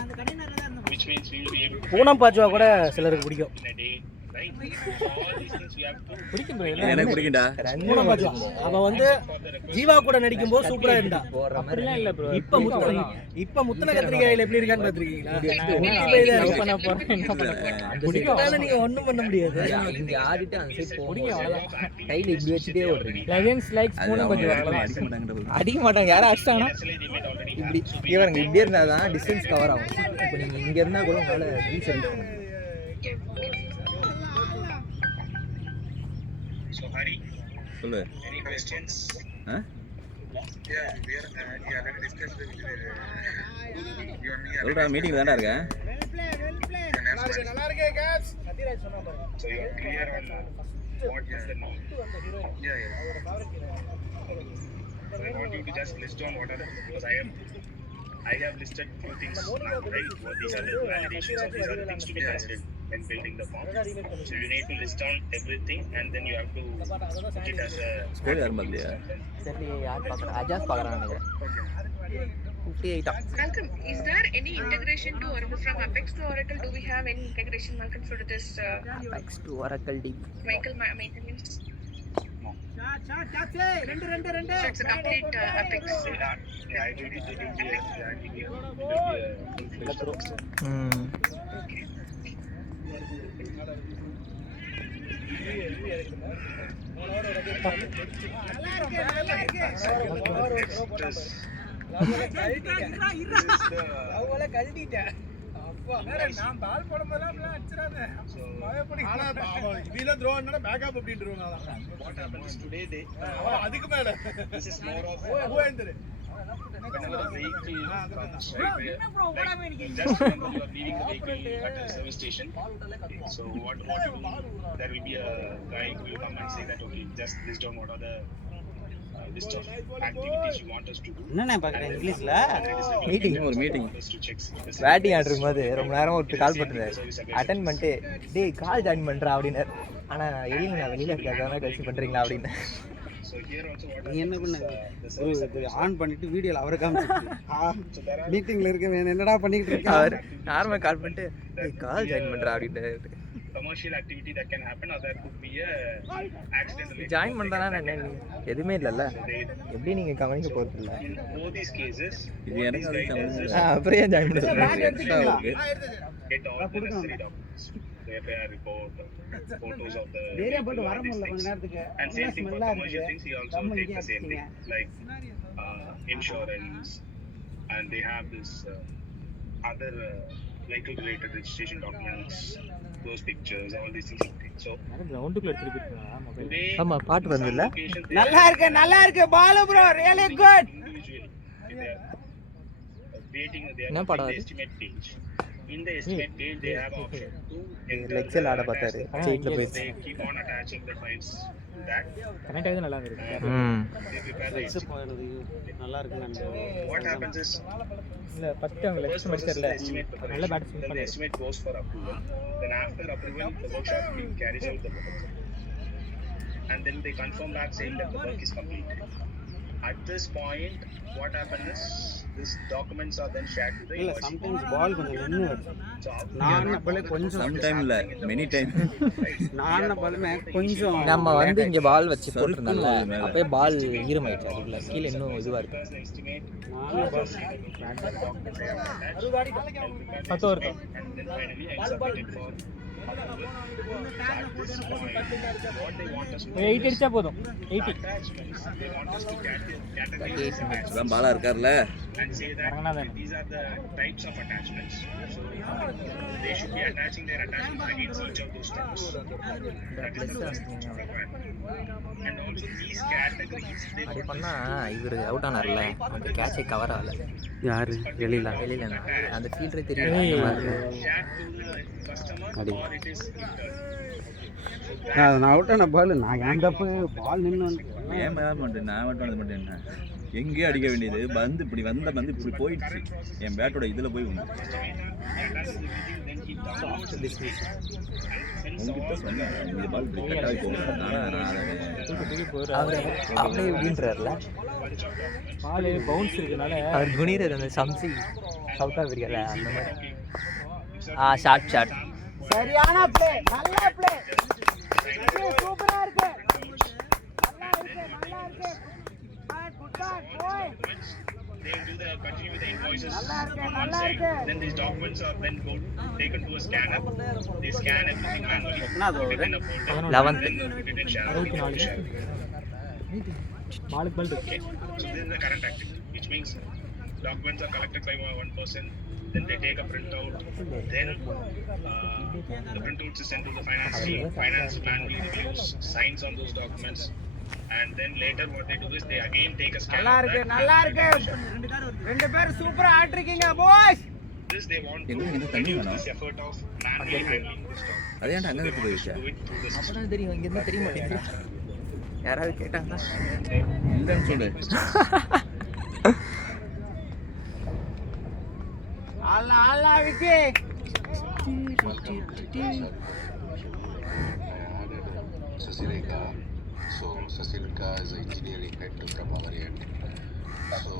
which means we will be able to Poonam பாஜுவா கூட சிலருக்கு பிடிக்கும். in a day right? So all these things we have to பிடிக்கும் bro எனக்கு பிடிக்கும்டா. மூணாம் பாத்தியம் அவ வந்து ஜீவா கூட நடிக்கும் போது சூப்பரா இருந்தா. போடுற மாதிரி அப்படிலாம் இல்ல ப்ரோ இப்ப முத்துன கத்திரிக்காயில எப்படி இருக்கான்னு பாத்துருக்கீங்களா? லவ் பண்ண போறேன் என்ன பண்ண போறேன் அதனால நீங்க ஒண்ணும் பண்ண முடியாது. இங்க ஆடிட்டு அந்த சைடு போடுங்க அவ்வளவுதான். கையில இப்படி வச்சுட்டே ஓடுறீங்க. லெகன்ஸ் லைக்ஸ் அது மூணு கொஞ்சம் அவங்க வரலாம். அடிக்க மாட்டாங்கடா. அடிக்க மாட்டாங்க, யாரும் அடிச்சிட்டாங்கன்னா actually they might already இப்படி இவங்க இப்படி இருந்தாதான் டிஸ்டன்ஸ் கவர் ஆகும். இப்போ நீங்க இங்க இருந்தா கூட உங்களால ரீச் ஆகிடும். So Hari, சொல்லு. any questions? ஆ? சொல்றா, மீட்டிங்ல தான்டா இருக்கேன். நல்லா இருக்கே guys. சத்யராஜ் சொன்னா பாரு. So you are clear on what is the need? So I want you to just list down what are the, because I have listed few things now, right? What these are the validations of these are the things to be considered when building the form. So you need to list down everything and then you have to put it as a school யாரும் இல்லையா? சரி, யார் பார்க்குறா? அஜாஸ் பார்க்குறான் நினைக்கிறேன். 58 ஆ. Malcolm, is there any integration to Oracle from Apex to Oracle? Do we have any integration, Malcolm, for this Apex to Oracle deep. vehicle maintenance? So it's a complete Apex. Yeah, I did it. It will be a ம். அவளை கழட்டிட்டேன். அப்பா நான் பால் போடும்போதெல்லாம் அப்படிலாம் அடிச்சிடாத. ஆனா இதெல்லாம் throw பண்ணா backup அப்படின்றவங்க. what happens today அதுக்கு மேல this is more of கோயந்தரு. whenever the vehicle comes, right, just remember you are leaving the vehicle at a service station. So what you do, there will be a guy who will come and say that okay, just list down what are the list of activities you want us to do. என்னண்ணே பாக்குறேன் இங்கிலீஷ்ல? Meeting ஒரு meeting. Batting ஆடுறக்கும் போது ரொம்ப நேரம் ஒரு கால் பண்ணிருந்தாரு. Attend பண்ணிட்டு டேய் கால் ஜாயின் பண்றா அப்படின்னாரு. ஆனா வெளியில நான் வெளியில இருக்காதான் கழிச்சு பண்றீங்களா அப்படின்னு. So here also what நீ என்ன பண்ண? happens is ஆன் பண்ணிட்டு வீடியோல அவரை காமிச்சிட்டு மீட்டிங்ல இருக்கவன் என்னடா பண்ணிட்டு இருக்க? அவர் நார்மலா கால் பண்ணிட்டு டேய் கால் ஜாயின் பண்றா அப்படின்னாரு. commercial activity that can happen or there could be a accidental join பண்றானா என்ன எதுவுமே இல்லல்ல. எப்படி நீங்க கவனிக்க போறது இல்ல. in both these cases இது எனக்கு அது சம்பந்தம் இல்லை. அப்புறம் ஏன் ஜாயின் பண்ண சொல்றீங்க? எக்ஸ்ட்ரா இருக்கு. get all the necessary documents, the FIR report, photos of the டேரியா vehicle, போட்டு all வர these முடியல கொஞ்ச things. நேரத்துக்கு. And same thing for commercial things, you also take the same thing like insurance, and they have this other vehicle related registration documents, those pictures, all these things you take. So கிரவுண்டுக்குள்ள எடுத்துட்டு போயிட்டா mobile today ஆமா பாட்டு வருது இல்ல. locations they நல்லா இருக்கு Balu bro really good. individually they are creating their என்ன படம் அது? estimate page. In the estimate page they have option to enter Excel ஆட the பார்த்தாரு. attachment. சீட்ல போயிடுச்சு. They keep on attaching the files to that. Connect ஆகுது நல்லா இருக்கு. They prepare the estimate. நல்லா இருக்கு நண்பா. What happens is இல்ல ஃபர்ஸ்ட் அவங்க first lecture process is முடிச்சறல. the estimate நல்ல preparation. பேட்ஸ்மேன் Then the பண்ணாரு. estimate goes for approval. Then after approval the workshop team carries out the work. And then they confirm back saying that the work is complete. At this point what happens is these documents are then shared to the இல்ல invoice. Sometimes பால் கொஞ்சம் நின்னு வருது. So நான் apply கொஞ்சம் some time இல்ல, many time. நான் apply கொஞ்சம் நம்ம வந்து இங்க பால் வச்சு சறுக்குன்னு போட்டுருந்தோம்ல, வருது மேல. அப்பயே பால் ஈரமாயிடுச்சு. அதுக்குள்ள கீழே இன்னும் இதுவா இருக்கு. the estimate நான் பத்தோ இருக்கு. and then finally I submit it for approval. At this point what they want us to 8 அடிச்சா போதும். 80. attachments they want us to categorize attachments அதான் பாலா இருக்கார்ல. and say that these are the types of attachments. So they should be attaching their attachments against each of those types. That is the requirement. And also these categories they அப்படி பண்ணா இவரு out ஆனார்ல, அந்த கேட்சை cover ஆகல. யாரு வெளியில வெளியில அந்த ஃபீல்டரே தெரியல. அந்த மாதிரி shared to the customer or it is returned. நான் அவுட் ஆன பால் நான் ஏன் தப்பு பால் நின்னு ஏன் மேல மாட்டேன், நான் மட்டும் வந்து மாட்டேன். என்ன எங்கேயோ அடிக்க வேண்டியது வந்து இப்படி வந்த வந்து இப்படி போயிடுச்சு. என் பேட்டோட இதுல போய் வந்து உங்ககிட்ட சொன்னேன், இந்த பால் இப்படி கட்டாகி போகும். நான் தூக்கி போயிடுறாரு. அவரு அப்படியே இப்படின்றாருல. பால் பவுன்ஸ் இருக்கனால அவர் குனிறது அந்த சம்சி சவுத் ஆப்பிரிக்கால அந்த மாதிரி. ஷார்ட் சரியான ப்ளே, நல்ல ப்ளே, சூப்பரா இருக்கு, நல்லா இருக்கு, குட் பேக் போய், They will do the continue with the invoices நல்லா on one side. இருக்கு. Then these documents are then taken to a scanner. They scan everything manually. Put it in a folder. 11th. Then put it in share. 64 மாலுக்கு பல்ட் Okay. So this is the current activity, which means documents are collected by one person. Then they take a printout. Then the printout is sent to the finance team. Finance manually reviews, signs on those documents. And then later what they do is they again take a scan. நல்லா இருக்கு, நல்லா இருக்கு, ரெண்டு பேரும் சூப்பரா ஆட்டிருக்கீங்க boys. This they want to எங்களுக்கு தண்ணி reduce வேணும். this effort of manually handling this document. அதே அங்கே They எடுத்து want போய் to வச்சா do it through the system. அப்பதான் தெரியும், இங்க இருந்து தெரிய மாட்டேங்குது. யாராவது கேட்டாங்கன்னா இல்லைன்னு சொல்லு. அல்லா Vicky. Sasileka. So Sasileka is an engineering head to Prabhavari and so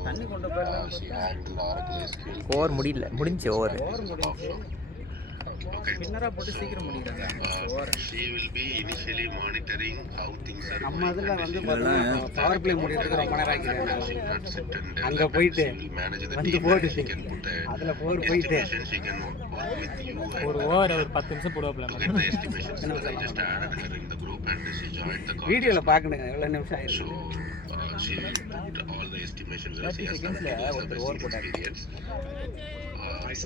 she handled Oracle SQL. Over முடியல, முடிஞ்சு over. Okay. She will be initially monitoring how things are நம்ம going. அதில் and வந்து she will பார்த்தீங்கன்னா பவர் பிளே முடியறதுக்கு ரொம்ப நேரம் ஆகிடுது. she will not sit and அங்க develop போயிட்டு and she will manage the வந்து team and போட்டு she can put a அதில் போயிட்டு estimation, she can work with you ஒரு and ஓவர் ஒரு 10 நிமிஷம் போடுவாப்ல to get the estimations. So I just added her in the group and she joined the call. வீடியோவில் பார்க்கணுங்க எவ்வளோ நிமிஷம் ஆயிடுச்சு. So she will put all the estimations as she has 30 seconds some ஒருத்தர் over போட்டார். experience.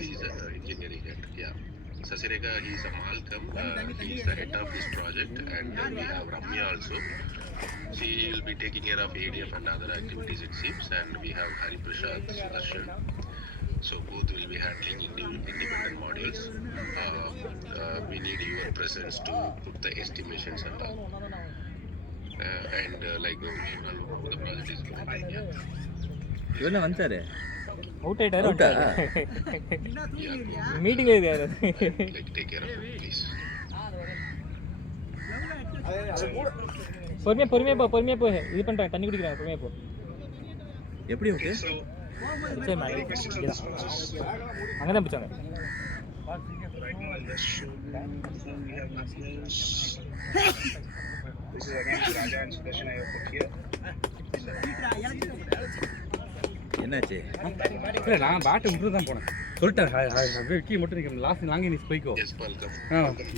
He is an engineering head. Yeah. Sasireka, he is a Malcolm. He is the head of this project, and we have Ramya also. She will be taking care of ADF and other activities it seems, and we have Hari Prasad, Sudarshan. So both will be handling independent modules. We need your presence to put the estimations and all. And like the project is going. Yeah. இவன வந்தாரு. Out ஆயிட்டாரு. அவுட்டா? மீட்டிங்ல இருக்காரு. Like take care of it, please. பொறுமையா போ இது பண்றாங்க, தண்ணி குடிக்கிறாங்க, பொறுமையா போ. எப்படி ஓகே? So சரி மேடம், அங்கதான் பிடிச்சாங்க. right now in the show, we have Magnus. This is again Raja and Sudarshan I have put here. என்னாச்சு? இல்லை நான் பேட்டை விட்டு தான் போனேன். சொல்லிட்டேன் கீ மட்டும் நீங்கள் லாஸ்ட் நாங்கள் நீ போய்க்கோ. Yes, welcome.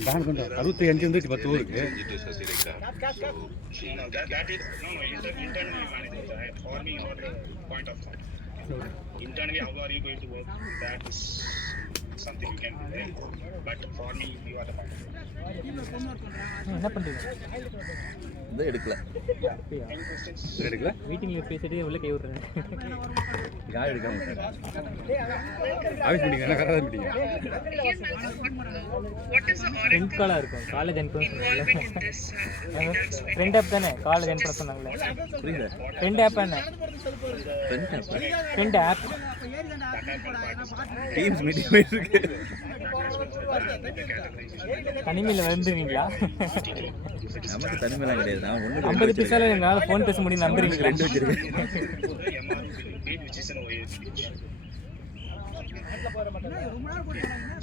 பேண்ட் கொண்டு 65 வந்துட்டு 10 ஊருக்கு. It is Sasireka. So she No, that is internally managed. For me, not a point of thought. Internally, how are you going to work? That is something you can do, right? But for me, you are the point of thought. என்ன பண்றீங்க? இது எடுக்கல. Any questions? எடுக்கல மீட்டிங்ல பேசிட்டு உள்ள கை விடுறேன். யார் எடுக்காம? ஆஃபீஸ் மீட்டிங் என்ன கரெக்டாக மீட்டிங்க. What is the friend Oracle காலா இருக்கும், காலேஜ் அனுப்ப சொன்னாங்கல்ல. involvement in this announcement? Friend app தானே காலேஜ் அனுப்ப சொன்னாங்கல்ல. புரியல. ஃப்ரெண்ட் ஆப் என்ன? ஃப்ரெண்ட் ஆப் டீம்ஸ் மீட்டிங் போயிட்டு இருக்கு. தனிமையில் வந்துருவீங்களா? நமக்கு தனிமைலாம் கிடையாது. நான் 50 பைசால எங்களால் ஃபோன் பேச முடியும், நம்புறீங்களா? 2 வச்சிருக்கேன். The MRP page, which is an OAS page.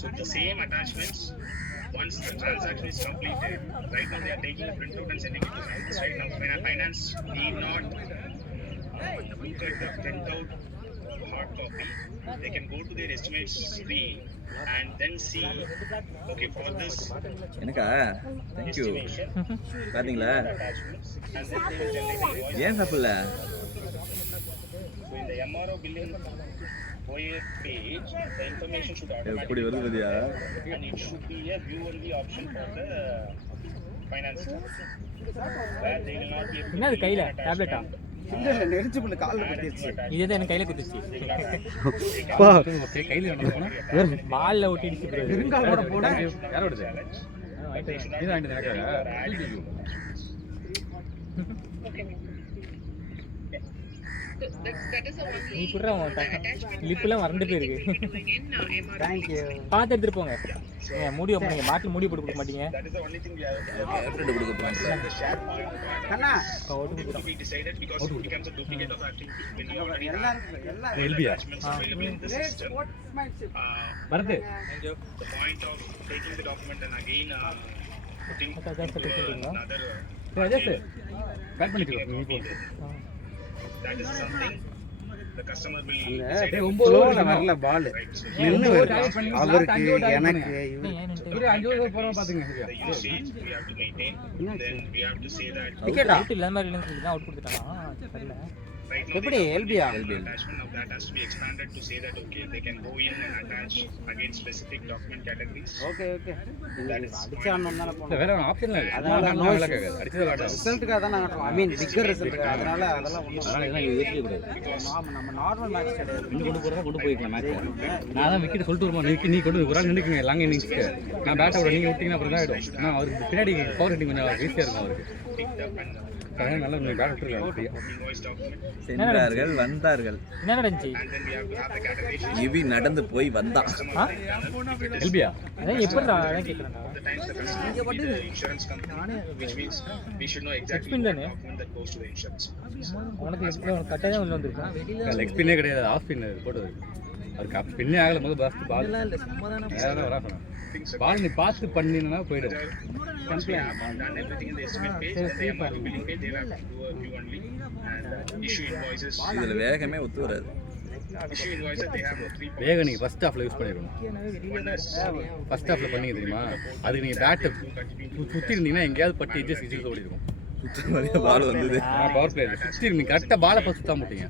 So the same attachments, once the transaction is completed, right now they are taking a printout and sending it to finance. Right now, finance need not look at the printout hard copy. They can go to their estimates screen and then see, okay, for this எனக்கா? Thank you. estimation, பாத்தீங்களா? attachments, and then they will generate the invoice. ஏன் சாப்பிடல? So in the MRO billing OAS page, the information should எப்படி automatically வருது பாத்தியா? and it should be a view only option for the finance staff, where they will not be able to என்னது கையில attach டேப்லெட்டா? இல்லை நெரிச்சு புள்ள காலில் பட்டிருச்சு. இதே எனக்கு கையில குத்துச்சு. ஓகே கையில் என்ன போனால் வால்ல ஒட்டிடுச்சு bro. பெருங்காலோட போனால் யாரோடது? இது வாங்கிட்டு எனக்காக. that is the நீ only புடுறா லிப்லாம் வறண்டு போயிருக்கு. doing in MRO. தேங்க்யூ. பார்த்து எடுத்துட்டு போங்க. ஏன் மூடி ஓப்பன் பண்ணி மாட்டில் மூடி போட்டு கொடுக்க மாட்டீங்க. That is the only thing we are எப்படி கொடுக்க போறோம்? the share part of the product. Kanna To be decided because it becomes a duplicate of acting when you already have எல்லாரும் எல்பியா attachments available in the system. வரது The point of taking the document and again putting அதான் into சொல்லிட்டீங்களா? another Rajesh back பண்ணிக்கோ நீ போ. that is something the customer will அந்த ஃப்ளோல வரல பால் நின்னு வருது. அவருக்கு எனக்கு ஒரு 5 ஓவர் போறோம் பாத்துங்க சரியா. the usage we have to maintain. Then we have to say that டிக்கெட்டா அவுட் இல்லாத மாதிரி இல்லைன்னு சொல்லி தான் அவுட் கொடுத்துட்டானா? தெரியல. right now எப்படி எல்பியா attachment of that has to be expanded to say that okay they can go in and attach against specific document categories. Okay okay அடிச்சானோம் தான இல்ல போறோம். வேற ஆப்ஷன்ல இல்ல. அதனால அதனால no நல்லா கேக்குது. அடிச்சத விளையாடு. ரிசல்ட்டுக்காக தான் நாங்க ஐ மீன் பிக்கர் ரிசல்ட் அதனால அதெல்லாம் ஒண்ணும் அதனால இதெல்லாம் யோசிக்க கூடாது. நம்ம நார்மல் மேட்ச் கிடையாது. இன்னும் கொண்டு போறதா கொண்டு போய்க்கலாம் மேட்ச். நான் தான் விக்கெட் சொல்லிட்டு வருமா நீ கொண்டு ஒரு ஆள் நின்னுக்குங்க லாங் இன்னிங்ஸ்க்கு. நான் பேட் அவுட் நீங்க விட்டீங்கன்னா அப்புறம் தான் ஆயிடும். நான் அவருக்கு பின்னாடி பவர் ஹிட்டிங் கொஞ்சம் ஈஸியா இருக்கும் அவருக்கு. அதனால நல்லா நீங்க பேட் விட்டுருங்க. Invoice document சென்றார்கள் வந்தார்கள். என்ன நடந்துச்சு? and then we have to have the categorization. இவி நடந்து போய் வந்தான். ஆ? எல்பியா அதான் எப்படிடா அதான் கேட்குறேன்டா. The times the customer needs the insurance company, which means we should know exactly Explain what தானே? document that goes to the insurance. உனக்கு எப்படி உனக்கு கட்டாயம் தான் உள்ள வந்திருக்கா? லெக் ஸ்பின்னே கிடையாது ஆஃப் ஸ்பின் போட்டது. அவருக்கு அப் ஸ்பின்னே ஆகல முதல்ல பஸ்ட் பால். வேற வரா சொன்னா. பால் நீ பார்த்து பண்ணினா போய்டும். Once we have done everything in the estimate page and the MRO billing page, they have to do a view only and issue invoices. இதுல வேகமே ஒத்து வராது. Issue invoices, they have 3 points. வேக நீங்க ஃபர்ஸ்ட் ஹாஃப்ல யூஸ் பண்ணிடணும். First ஹாஃப்ல பண்ணீங்க தெரியுமா? அதுக்கு நீங்க பேட் சுத்தி இருந்தீங்கன்னா எங்கேயாவது பட்டு எஜ்ஜஸ் இஜ்ஜஸ் ஓடி இருக்கும். சுத்தமாவே பால் வந்தது. பவர் பிளேயர் சுத்தி நீங்க கரெக்டா பாலை ஃபர்ஸ்ட் சுத்தா மாட்டீங்க.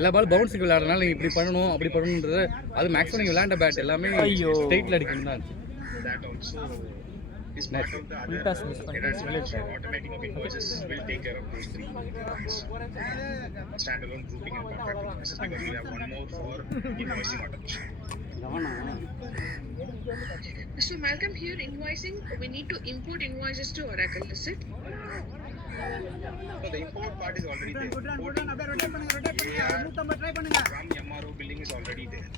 எல்லா பால் பவுன்ஸுக்கு விளையாடுறதுனால நீங்க இப்படி பண்ணணும் அப்படி பண்ணணும்ன்றது அது மேக்ஸிமம் நீங்க விளையாண்ட பேட் எல்லாமே ஸ்ட்ரைட்ல அடிக்கணும் தான். That also is part of the other Ultas miss பண்ணிட்டு automating of invoices will take care of those 3 points. Standalone grouping and contract invoices because we have one more for invoicing automation. So Malcolm, here invoicing, we need to import invoices to Oracle, is it? So the import part is already there. From MRO billing is already there.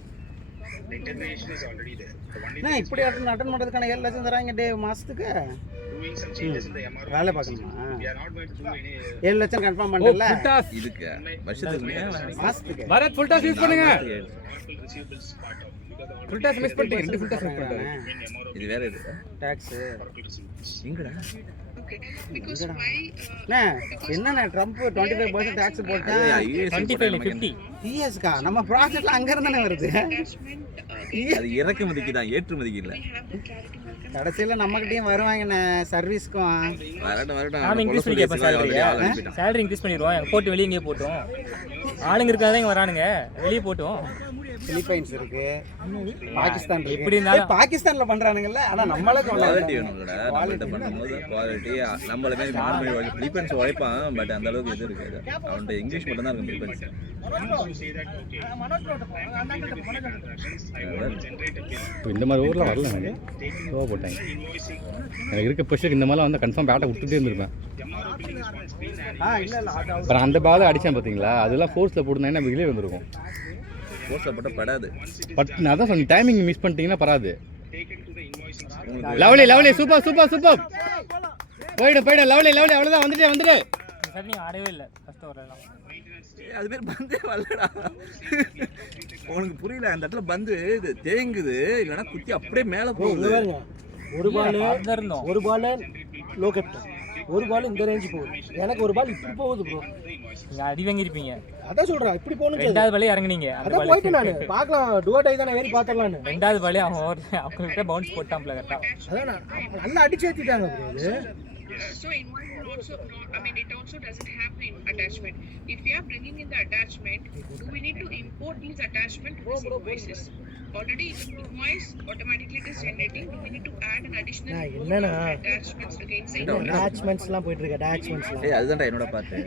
The integration is already there. The one is நான் இப்படி attend பண்றதுக்கான 7 லட்சம் தராங்க டே மாசத்துக்கு. doing some changes in the MRO. வேலை பார்க்கணுமா? We are not going to do any 7 லட்சம் confirm பண்ணல இதுக்கு வருஷத்துக்கு மாசத்துக்கு. பரத் ஃபுல் டாஸ் யூஸ் பண்ணுங்க. Oracle receivables part of because the full toss miss பண்ணிட்டீங்க. ரெண்டு ஃபுல் டாஸ் மிஸ் பண்ணிட்டீங்க. in MRO இது வேற இது. Tax Oracle receivables. எங்கடா? Okay, because why? என்னண்ணே ட்ரம்ப் 25% டாக்ஸ் போட்டா அது IAS 25 50. இஎஸ்கா நம்ம ப்ராஜெக்ட்ல அங்க இருந்தானே வருது. Attachment, அது இறக்குமதிக்கு தான் ஏற்றுமதிக்கு இல்ல. we have the clarity, Malcolm. கடைசியில நம்ம கிட்டயும் வருவாங்கண்ணே சர்வீஸ்க்கும். வரட்டும். நாம இன்க்ரீஸ் பண்ணி கேட்போம் சேலரி இன்க்ரீஸ் பண்ணிடுவோம். எங்க போட்டு வெளியே எங்கேயே போட்டோம். ஆளுங்க இருக்காதான் இங்க வரானுங்க. வெளியே போட்டோம். பிலிப்பைன்ஸ் இருக்கு, பாகிஸ்தான் இருக்கு. எப்படி இருந்தாலும் பாகிஸ்தான்ல பண்றானுங்கல்ல, ஆனா நம்மள குவாலிட்டி வேணும்லடா. நம்மள்ட்ட பண்ணும்போது குவாலிட்டி நம்மள மாதிரி நார்மல் பிலிப்பைன்ஸ் உழைப்பான். பட் அந்த அளவுக்கு இது இருக்காது. அவன்கிட்ட இங்கிலீஷ் மட்டும் தான் இருக்கும் Philippines. You say that okay. Transactions, I want to generate a bill. இந்த மாதிரி ஊர்ல வரல எனக்கு. ஸ்லோவா போட்டாங்க. Invoicing. எனக்கு இருக்க ப்ரெஷருக்கு இந்த மாதிரிலாம் வந்து கன்ஃபார்ம் பேட்டை விட்டுட்டே இருந்திருப்பேன். MRO billing is one screen and இல்ல இல்ல அப்புறம் அந்த பால் அடிச்சேன் பார்த்தீங்களா, அதெல்லாம் ஃபோர்ஸில் போட்டுருந்தாங்கன்னா வெளியே வந்துருக்கும். போஸ்ட்ல போட்ட படாது. பட் நான் தான் சொன்னேன் டைமிங் மிஸ் பண்ணிட்டீங்கன்னா பராது. taken to the invoicing screen. உங்களுக்கு லவ்லி சூப்பர் போயிடு லவ்லி அவ்வளோதான் வந்துட்டு சார் நீ ஆடவே இல்லை ஃபர்ஸ்ட் ஓவர்லாம். அது பேர் பந்தே வரலடா. உனக்கு புரியல. அந்த இடத்துல பந்து இது தேங்குது இல்லைன்னா குத்தி அப்படியே மேலே போகுது. ஒரு பால் இருந்தோம். ஒரு பால் லோ கட், ஒரு பால் இந்த ரேஞ்ச் போகுது. எனக்கு ஒரு பால் இப்படி போகுது ப்ரோ. நீங்க அடி வாங்கிருப்பீங்க. அதான் சொல்றேன் இப்படி போகணும். ரெண்டாவது பாலே இறங்குனீங்க. அந்த அதான் பால் போயிட்டு நானு பார்க்கலாம் டுவர்ட் ஆகி தான் ஏறி பார்த்துடலான்னு. ரெண்டாவது பாலே அவங்க கிட்ட பவுன்ஸ் போட்டாம்ல கரெக்டா. அதான் நல்லா அடிச்சு ஏற்றிட்டாங்க ப்ரோ. இது So invoice will also not, I mean it also doesn't have the attachment. If we are bringing in the attachment, do we need to import these attachment to these invoices? Already invoice automatically it is generating. Do we need to add an additional attachments against the அட்டாச்மெண்ட்ஸ்லாம் போயிட்டு இருக்கு. அட்டாச்மெண்ட்ஸ்லாம் ஏய் அதுதான்டா என்னோட பாட்டு.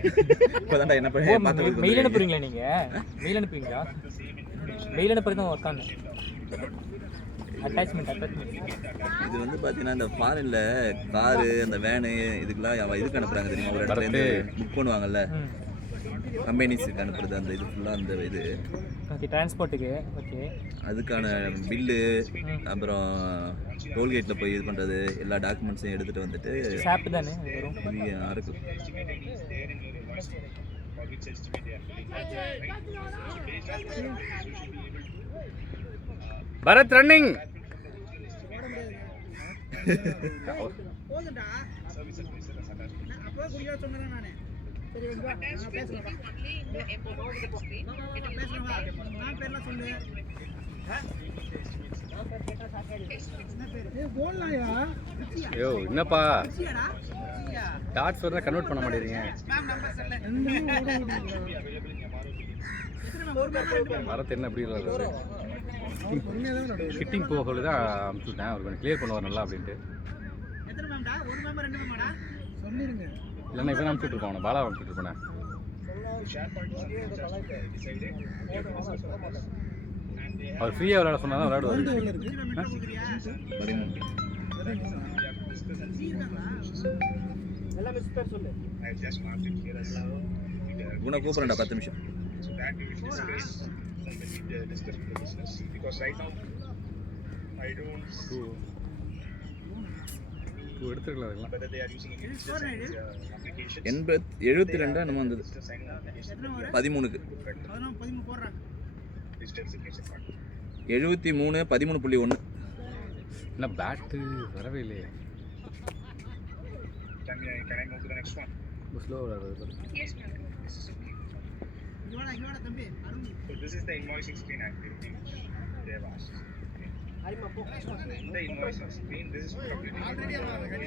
இப்போதான்டா என்ன பண்ணி பார்த்து mail அனுப்புறீங்களா நீங்க? மெயில் அனுப்புவீங்களா? மெயில் அனுப்புறது தான் ஒர்க் ஆகுது. அட்டாச்மெண்ட் இது வந்து பார்த்தீங்கன்னா இந்த ஃபாரின்ல காரு அந்த வேனு இதுக்கெல்லாம் இதுக்கு அனுப்புறாங்க தெரியுமா? ஒரு இடத்துல இருந்து புக் பண்ணுவாங்கல்ல. கம்பெனிஸுக்கு அனுப்புறது அந்த இது ஃபுல்லாக அந்த இது ஓகே டிரான்ஸ்போர்ட்டுக்கு ஓகே அதுக்கான பில்லு அப்புறம் டோல்கேட்டில் போய் இது பண்ணுறது எல்லா டாக்குமெண்ட்ஸையும் எடுத்துகிட்டு வந்துட்டு ஷாப்பு தானே அது வரும் இது யாருக்கு பரத் ரன்னிங் போதுண்டா அப்பவே குடியா சொன்னேன் நானே சரி நான் பேர்லாம் சொல்லு போடலாயா ஐயோ என்னப்பா டாட்ஸ் வரதா கன்வெர்ட் பண்ண மாட்டேங்கிறீங்க. பரத் என்ன எப்படி இருக்காரு ஃபிட்டிங் போகல தான் அனுப்பிச்சுட்டேன் அவர் கொஞ்சம் கிளியர் பண்ணுவார் நல்லா அப்படின்ட்டு. இல்லைன்னா இப்போ அனுப்பிச்சுட்டு இருப்பான் பாலா அனுப்பிச்சுட்டு இருப்பேன். அவர் ஃப்ரீயாக விளையாட சொன்னால் தான் விளையாடுவார். உன கூப்பிடுறேன்டா 10 நிமிஷம். எடுத்துக்கலாம் 72 என்னமோ வந்தது 13க்கு 73 13.1. என்ன பேட்டு வரவே இல்லையே. ஸ்லோ விளையாடுறது. Yes, ma'am. So this is the invoicing screen activity they have asked. The invoicing screen, this is completely already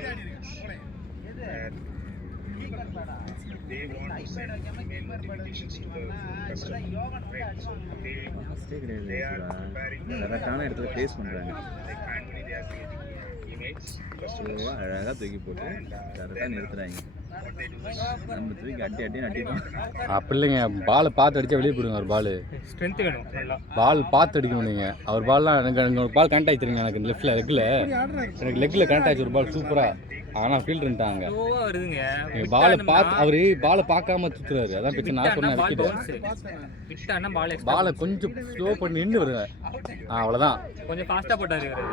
they want to send email notifications to the customer. Right? So they are preparing கரெக்டான இடத்துல place பண்ணுறாங்க. like manually they are creating emails to customers. அழகாக தூக்கி போட்டு கரெக்டாக நிறுத்துறாங்க. நம்ம தூக்கி அட்டி நட்டிட்டோம். அப்படி இல்லைங்க, பாலை பார்த்து அடித்தா வெளியே போடுங்க. ஒரு பால் ஸ்ட்ரென்த் வேணும் நல்லா. பால் பார்த்து அடிக்கணும் நீங்கள். அவர் பால்லாம் எனக்கு ஒரு பால் கனெக்ட் ஆகிடுங்க. எனக்கு லெஃப்ட்டில் லெக்கில் எனக்கு லெக்கில் கனெக்ட் ஆகிடுச்சு ஒரு பால் சூப்பராக. ஆனால் ஃபீல்டுன்ட்டாங்க. ஸ்லோவாக வருதுங்க. பாலை பார்த்து அவர் பாலை பார்க்காம சுற்றுறாரு. அதான் பிரச்சனை. நான் சொன்னேன் விட்டானா பாலை கொஞ்சம் ஸ்லோ பண்ணி நின்று வருங்க. அவ்வளோதான். கொஞ்சம் ஃபாஸ்ட்டாக போட்டார் இவர்.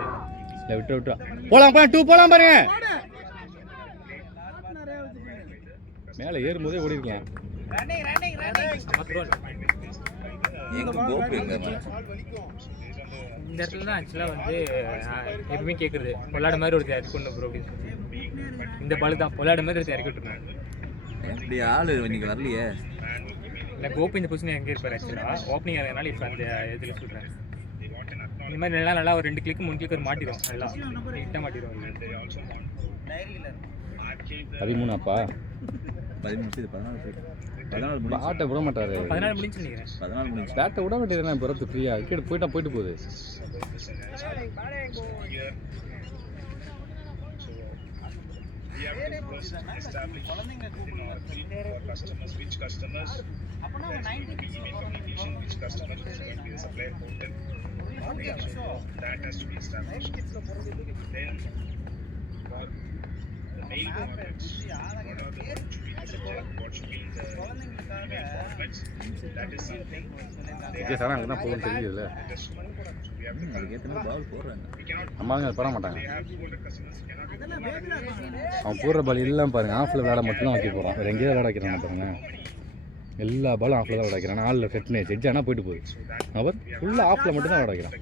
இல்லை விட்டுறா போகலாம் 2 போகலாம் பாருங்க. மேலே ஏறும்போதே ஓடிருக்கலாம். எங்க கோப்பு எங்க இந்த இடத்துல தான் ஆக்சுவலாக வந்து எப்பவுமே கேட்குறது விளையாட மாதிரி ஒரு இறக்கி கொண்டு ப்ரோ அப்படின்னு சொல்லி. இந்த பால் தான் விளையாட மாதிரி ஒரு இறக்கி விட்டுருக்காங்க. இப்படி ஆள் இன்னைக்கு வரலையே. இல்லை கோபி இந்த பொசிஷன் எங்கே இருப்பார் ஆக்சுவலாக ஓப்பனிங் ஆகிறதுனால இப்போ அந்த இதில் சொல்கிறேன். இந்த மாதிரி நல்லா ஒரு 2 கிளிக் 3 கிளிக் மாட்டிடும். நல்லா நீட்டாக மாட்டிடும். 13 அப்பா 13 14 பேட்டை விட மாட்டாரு. 14 முடிஞ்சு நினைக்கிறேன். 14 முடிஞ்சு. பேட்டை விட மாட்டேன். பிறத்து ஃப்ரீயாக விக்கெட் போயிட்டு போகுது. We have to first establish for customers which customers communication, which customers is going to be the supplier portal. So that has to be established. Then for the mail formats, what are the should be the subject, what should be the email formats, that is something they have to அங்கே தான் போகணும்னு தெரியுதுல்ல. அதுக்கேற்ற மாதிரி பால் போடுறாங்க. அம்மாங்க போட மாட்டாங்க. they have 200 customers cannot அவன் போடுற பால் எல்லாம் பாருங்கள் ஆஃபில் விளையாட மட்டும் தான் வைக்க போகிறான். வேறு எங்கேயாவது விளையாட வைக்கிறான் பாருங்க. எல்லா பாலும் ஆஃபில் தான் விளையாட வைக்கிறான். ஆளில் செட்னு செட் ஆனால் போயிட்டு போகுது. அவர் ஃபுல்லாக ஆஃபில் மட்டும் தான் விளையாட வைக்கிறான்.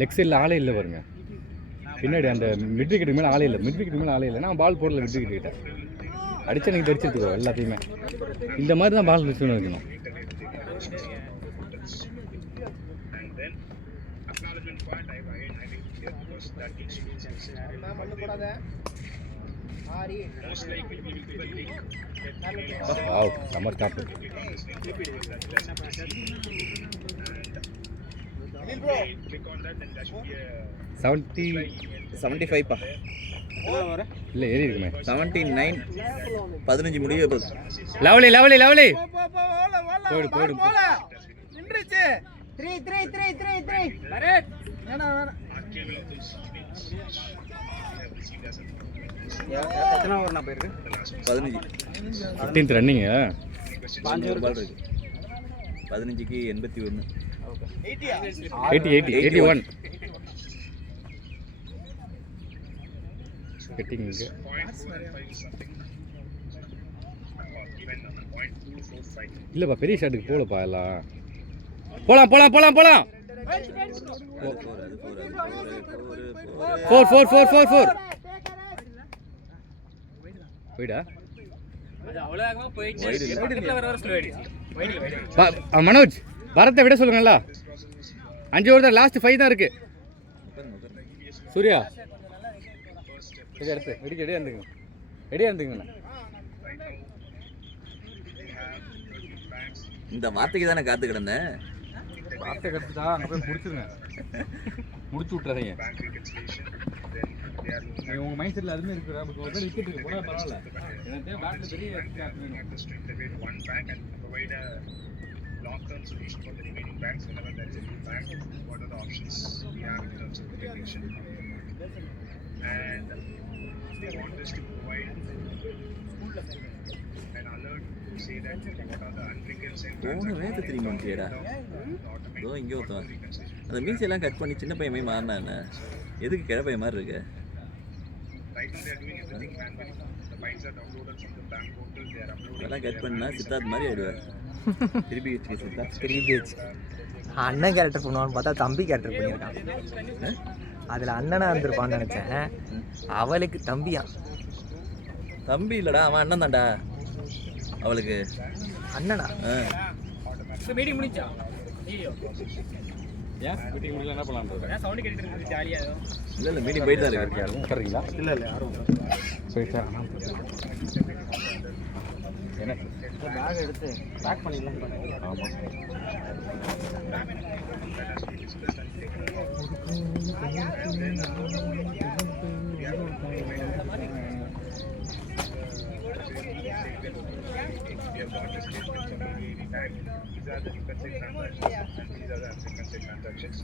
லெக் சைடில் ஆளே இல்லை பாருங்க. பின்னாடி அந்த மிட் விக்கெட்டுக்கு மேலே ஆளே இல்லை. மிட் விக்கெட்டுக்கு மேலே ஆளே இல்லை. நான் பால் போடல மிட் விக்கெட் கிட்ட அடித்தா நீங்கள் அடிச்சிருக்கோம் எல்லாத்தையுமே. இந்த மாதிரி தான் பால் மிஸ் பண்ணி வைக்கணும். that needs to be sensitive. Most likely we will give a link. Wow, summer stop. Click on that and that should be a 75 பா. இல்லை ஏறி இருக்குமே. 79 15 முடிய போகுது. லவ்லி போடு நின்றுச்சு 3 பரத் வேணாம் எத்தனை ஓவர் நான் போயிருக்கு 15 15th ரன்னிங் ஒரு பால் இருக்கு. 15க்கு 81. 81 கட்டிங் இருக்கு. இல்லைப்பா பெரிய ஷாட்டுக்கு போகலப்பா எல்லாம். போலாம் போலாம் போலாம் போலாம். 4 போயிடா. மனோஜ் பரத்தை விட சொல்லுங்கல்ல. 5 ஓவர் தான், லாஸ்ட் 5 தான் இருக்கு. சூர்யா எடுத்து ரெடியாக இருந்துங்க. இந்த வார்த்தைக்கு தானே காத்து கிடந்தேன். வார்த்தை கற்றுட்டா அங்கே போய் முடிச்சிருங்க. முடிச்சு விட்றாதீங்க. உங்கள் மைண்ட் செட்டில் அதுமே இருக்குது. நமக்கு ஒரு விக்கெட் இருக்கு போனால் பரவாயில்ல. எனக்கு பேட்டில் பெரிய long-term solution for the remaining banks whenever there is a new bank. What are the options we have in terms of integration? And they want us to provide an alert to say that what are the unreconciled போன வேகத்தை திரும்பி வந்துட்டியடா. இதோ இங்கே ஒருத்தன் அந்த மீசையெல்லாம் cut பண்ணி சின்ன பையன் மாதிரி மாறினா என்ன? எதுக்கு கிழ பையன் மாதிரி இருக்கு? Right now they are doing everything manually. The files are downloaded from the bank portal. They are uploading. அதெல்லாம் கட் பண்ணா சித்தார்த் மாதிரி ஆயிடுவேன். திருப்பி வச்சு சித்தார்த் 3BH அண்ணன் கேரக்டர் பண்ணுவான்னு பார்த்தா தம்பி கேரக்டர் பண்ணியிருக்கான். அதில் அண்ணனா இருந்திருப்பான்னு நினச்சேன். அவளுக்கு தம்பியா? தம்பி இல்லடா, அவன் அண்ணன் தான்டா. அவளுக்கு அண்ணனா? மீட்டிங் முடிச்சா? ஏன் மீட்டிங் முடியல என்ன பண்ணலாம்ன்றது? சவுண்ட் கேட்டுட்டு இருக்கு ஜாலியாக. இல்லை மீட்டிங் போயிட்டு தான் இருக்கு. யாரும் உட்காருங்களா? இல்லை யாரும் போயிட்டா என்ன பேக் எடுத்து பேக் பண்ணிடலாம். ஆமாம் These are the reconciled transactions and these are the unreconciled transactions.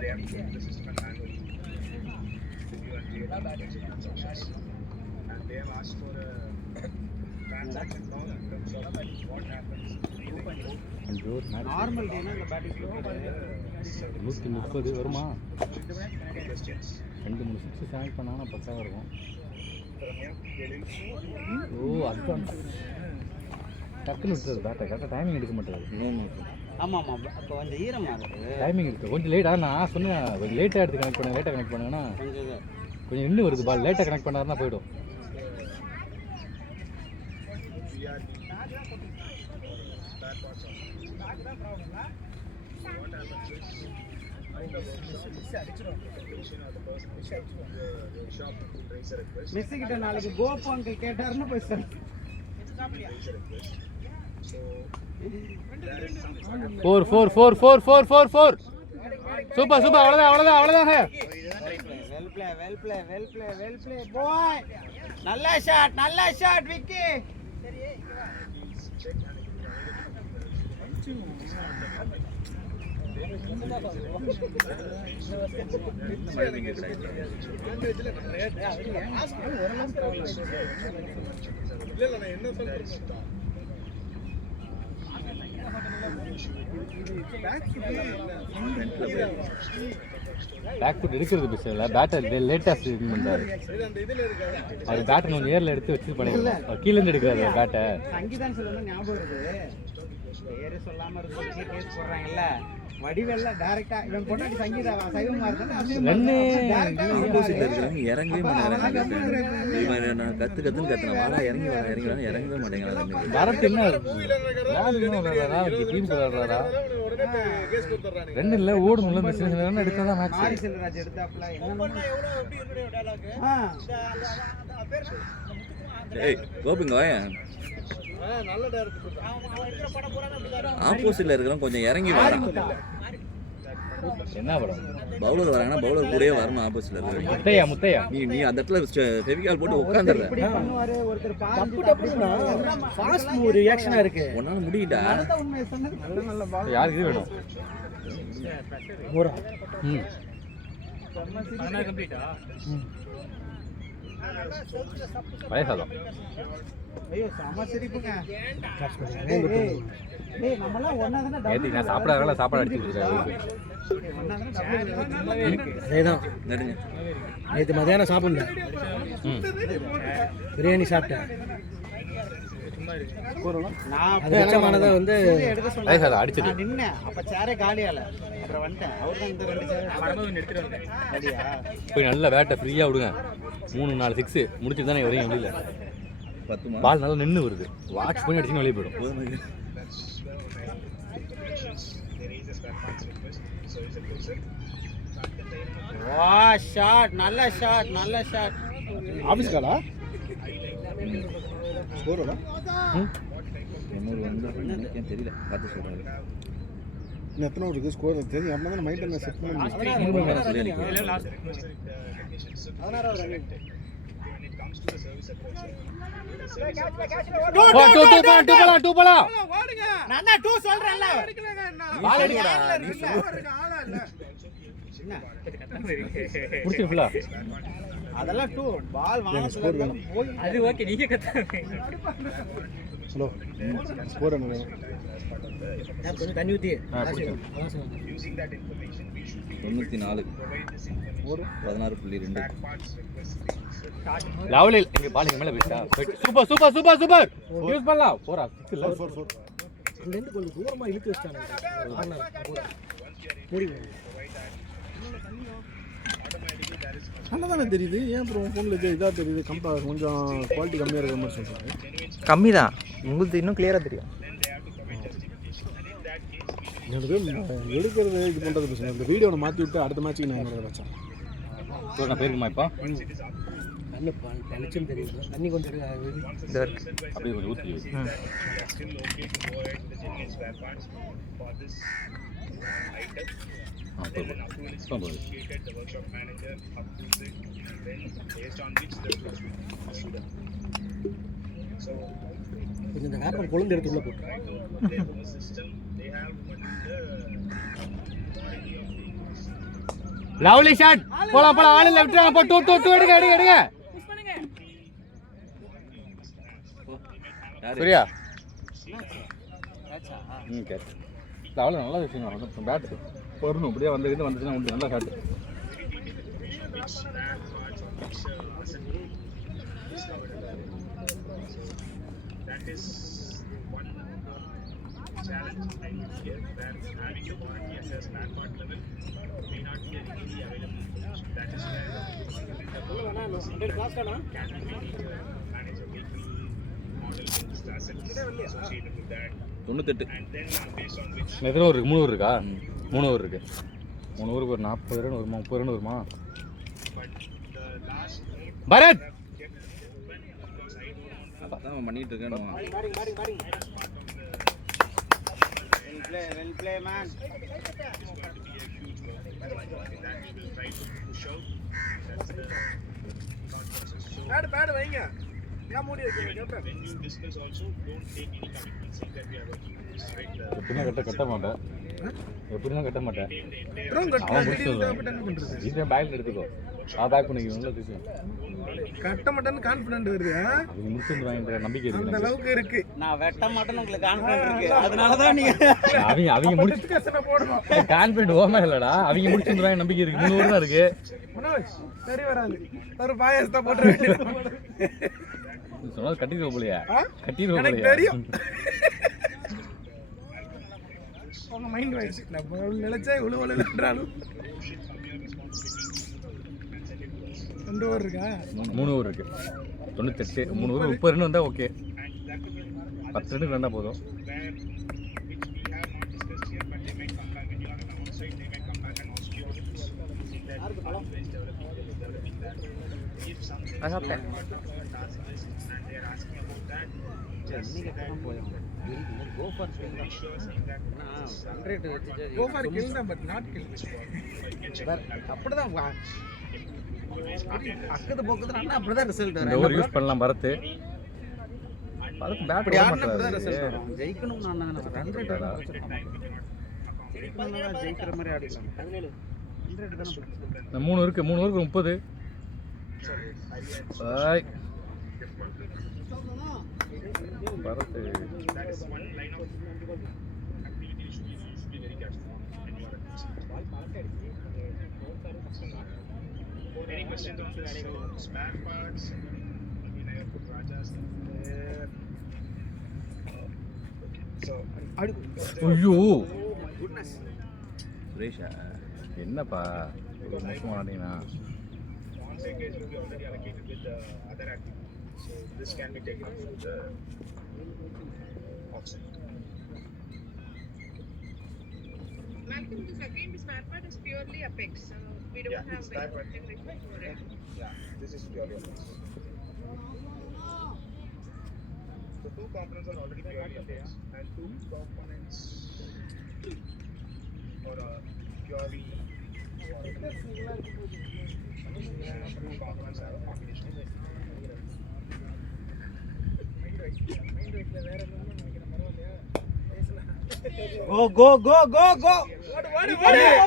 They have to go to the system and manually review and create the transactions. And they have asked for a transaction log in terms of what happens. Normal டேனா இந்த batting 130 வருமா? Questions. 2-3 6 select பண்ணானா பக்காவாக இருக்கும். ஓ அதுதான் டக்குன்னு விட்டுறது பேட்டை. கரெக்டாக டைமிங் எடுக்க மாட்டேது. ஆமாம் அப்போ கொஞ்சம் ஈரமாக இருக்குது. டைமிங் இருக்குது கொஞ்சம் லேட்டாக. நான் சொன்னேன் கொஞ்சம் லேட்டாக எடுத்து கனெக்ட் பண்ணுங்க. லேட்டாக கனெக்ட் பண்ணுங்கன்னா கொஞ்சம் இன்னும் வருது பால். லேட்டாக கனெக்ட் பண்ணாருன்னா போய்டும். மிஸ் கிட்ட நாளைக்கு கோபு அங்கிள் கேட்டாருன்னு போய் சார் 4 சூப்பர் சூப்பர். அவ்வளோதான். Well play boy. நல்ல ஷாட் விக்கி. மழை பெய்ய கிடையாது. பேக் ஃபுட் எடுக்கிறது பெஸ்ட் இல்லை. பேட்டர் லேட்டஸ்ட் இது பண்ணுறாரு. அவர் பேட்டர் கொஞ்சம் நேரில் எடுத்து வச்சு பண்ணிடலாம். அவர் கீழேருந்து எடுக்கிறாரு பேட்டை. சங்கீதான் சொல்லணும் ஞாபகம் இருக்குது. பேரு சொல்லாமல் இருக்கு கேஸ் போடுறாங்கல்ல. வடிவெல்ல டைரக்டா இவன் பொண்டாட்டி சங்கீதா சைவமா ரெண்டு ஆப்போசிட்ல இருக்கிறவங்க இறங்கவே மாட்டேங்கிறாங்க. நான் கத்துன்னு கத்துனேன். வாடா இறங்கி இறங்கவே மாட்டேங்கிறாங்க. பரத் என்ன டீம் விளையாடுறாரா? ரெண்டு இல்லை ஓடும்ல. இந்த சின்ன சின்ன எடுத்தாதான் மேட்ச். செல்வராஜ் எடுத்தாப்ல ஏய் கோபிங்க வாயேன். ஆப்போசிட்ல இருக்கிறவங்க கொஞ்சம் இறங்கி வராங்க. என்ன படம்? பவுலர் வராங்கன்னா பவுலர் கூடயே வரணும். ஆப்போசிட்ல இருக்கிற முத்தையா நீ அந்த இடத்துல ஃபெவிகால் போட்டு உட்காந்துடுற. ஃபாஸ்ட் மூவ் ரியாக்ஷனா இருக்கு. உன்னால முடியடா. யாருக்கு இது வேணும்? கம்ப்ளீட்டா பழைய சாதம். ஐயோ செம சிரிப்புங்க. நம்மலாம் ஒன்னா தானே நேற்று நான் சாப்பிடாத சாப்பாடு அடிச்சு கொடுத்துருக்கேன். அதேதான் நடுங்க. நேற்று மதியானம் சாப்பிடல, பிரியாணி சாப்பிட்டேன். அது மிச்சமானதை வந்து பழைய சாதம் அடிச்சது. நின்னேன் அப்ப சேரே காலியால அப்புறம் வந்துட்டேன். அவர் தான் இந்த 2 சேர் வரும்போது ஒன்று எடுத்துகிட்டு வந்தேன். அப்படியா? போய் நல்லா வேட்டை ஃப்ரீயாக விடுங்க. 3-4 6 முடிச்சுட்டு தானே வரையும் வெளியில். 10 பால் நல்லா நின்று வருது. வாட்ச் பண்ணி அடிச்சுன்னு வெளியே போயிடும். வா ஷாட், நல்ல ஷாட், நல்ல ஷாட். ஆஃபீஸ் காலா ஸ்கோரோட என்னோட வந்து எனக்கே தெரியல, பார்த்து சொல்கிறாரு. இன்னும் எத்தனை இருக்குது ஸ்கோர் தெரியும். அப்படின்னா தான் மைண்ட் என்ன செட் பண்ணி இதெல்லாம் லாஸ்ட் டூ போலாம். நான் தான் 2 சொல்றேன்ல. பால் அடிக்கடா. ஆளா இல்ல. முடிச்சிருக்கல. அதெல்லாம் 2 பால் வாங்கல போய் அது ஓகே, நீங்க கத்தாங்க. ஹலோ ஸ்கோர் என்ன வேணும்? கொஞ்சம் தண்ணி ஊத்தி 94 16.2. லவ்லி இங்க பால் இங்க மேல போயிட்டா. Super super super super. Use பண்ணலாம். 4 6 4 அங்க இருந்து கொஞ்சம் தூரமா இழுத்து வச்சிட்டாங்க. நல்லா தானே தெரியுது. ஏன் அப்புறம் ஃபோனில் இதாக தெரியுது? கொஞ்சம் குவாலிட்டி கம்மியாக இருக்கிற மாதிரி சொல்கிறாங்க. கம்மி தான், உங்களுக்கு இன்னும் கிளியராக தெரியும். எனக்கு எடுக்கிறது இது பண்ணுறது பிரச்சனை. இந்த வீடியோவை மாற்றி விட்டு அடுத்த மேட்ச்சுக்கு நான் என்னோட வச்சேன். நான் பேருக்குமா இப்போ நல்ல வெளிச்சம் தெரியுது. தண்ணி கொஞ்சம் அப்படியே கொஞ்சம் ஊற்றி. கொஞ்சம் இந்த வேப்பம் கொழுந்து எடுத்து உள்ள போட்டு லவ்லி ஷாட். போலாம் போலாம். ஆளு லெஃப்ட் போ. 2 எடுங்க எடுங்க எடுங்க. சரியா? கேட்ச். அவ்வளோ நல்லா விஷயம். வந்து பேட்டு வரணும். இப்படியே வந்துச்சுன்னா உண்டு. நல்லா ஷாட். எத்தனை ஊர் இருக்கு? 3 ஊர் இருக்கா? 3 ஊர் இருக்கு. 3 ஊருக்கு ஒரு 40 ரன் வருமா? 30 ரன் வருமா? பரத் அதான் பண்ணிட்டு இருக்கேன். well play man. பேட் வைங்க. நான் மூடி வைக்கிறேன் captain. when you discuss also don't take any commitment saying that we are working straight. எப்படினா கட்ட மாட்டேன். எப்படினா கட்ட மாட்டேன். ட்ரோன் கட்ட பண்றது. இந்த பேக் எடுத்துக்கோ. பேக் பண்ணிக்கணும்ல விஷயம். கட்ட மாட்டேன்னு கான்ஃபிடன்ட் வருது. நீ முடிச்சுடுவாங்கன்ற நம்பிக்கை இருக்கு. அந்த அளவுக்கு இருக்கு. நான் வெட்ட மாட்டேன்னு உங்களுக்கு கான்ஃபிடன்ட் இருக்கு. அதனால தான் நீங்க அவங்க முடிச்சு டிஸ்கஷனை போடுறோம். கான்ஃபிடன்ட் ஓமா இல்லடா. அவங்க முடிச்சுடுவாங்க நம்பிக்கை இருக்கு. 3 ஊர் தான் இருக்கு. மனோஜ் சரி வராது. ஒரு பாயஸ் தான் போட்ற வேண்டியது. சொன்னா கட்டிடுவ போலையா? கட்டிடுவ போலையா? எனக்கு தெரியும். உங்க மைண்ட் வாய்ஸ் நம்ம நினைச்சா இவ்வளவு இல்லன்றாலும் 2 ஓவர் இருக்கா? 3 ஓவர் இருக்கு. 98 3 ஓவர் 30 ரன் வந்தா ஓகே. 10 ரன் வந்தா போதும். அதான் Go for kill them, but not kill. அப்படிதான் அக்கது போக்குதுன்னா அப்படிதான் ரிசல்ட் இந்த ஓவர் யூஸ் பண்ணலாம் பரத். பரத் பேட் அப்படி போட ஆடுனா அப்படிதான் மாட்டாரு. ரிசல்ட் வரும். ஜெயிக்கணும் நான் நினைச்சேன். 100 ஜெயிக்கிற மாதிரி ஆடிக்கலாம். 100 தான. 3 இருக்கு. 3 ஓவருக்கு 30. Bye. Bharath That is one line of activity you should be very careful when you are at this. Any questions on this? Spare parts? I mean, I have put Raja's there. So, ஐயோ goodness. சுரேஷா என்னப்பா ஒரு மோசமாக ஆனீங்கன்னா On-site case will be already allocated with the other activity. So, this can be taken up from the offsite. Malcolm, this again, the spare part is purely Apex. We don't Yeah, have it's spare part. integration for it. Yeah, this is purely Apex. So, two components are already purely Apex, and two components for a purely two components have a combination. Go.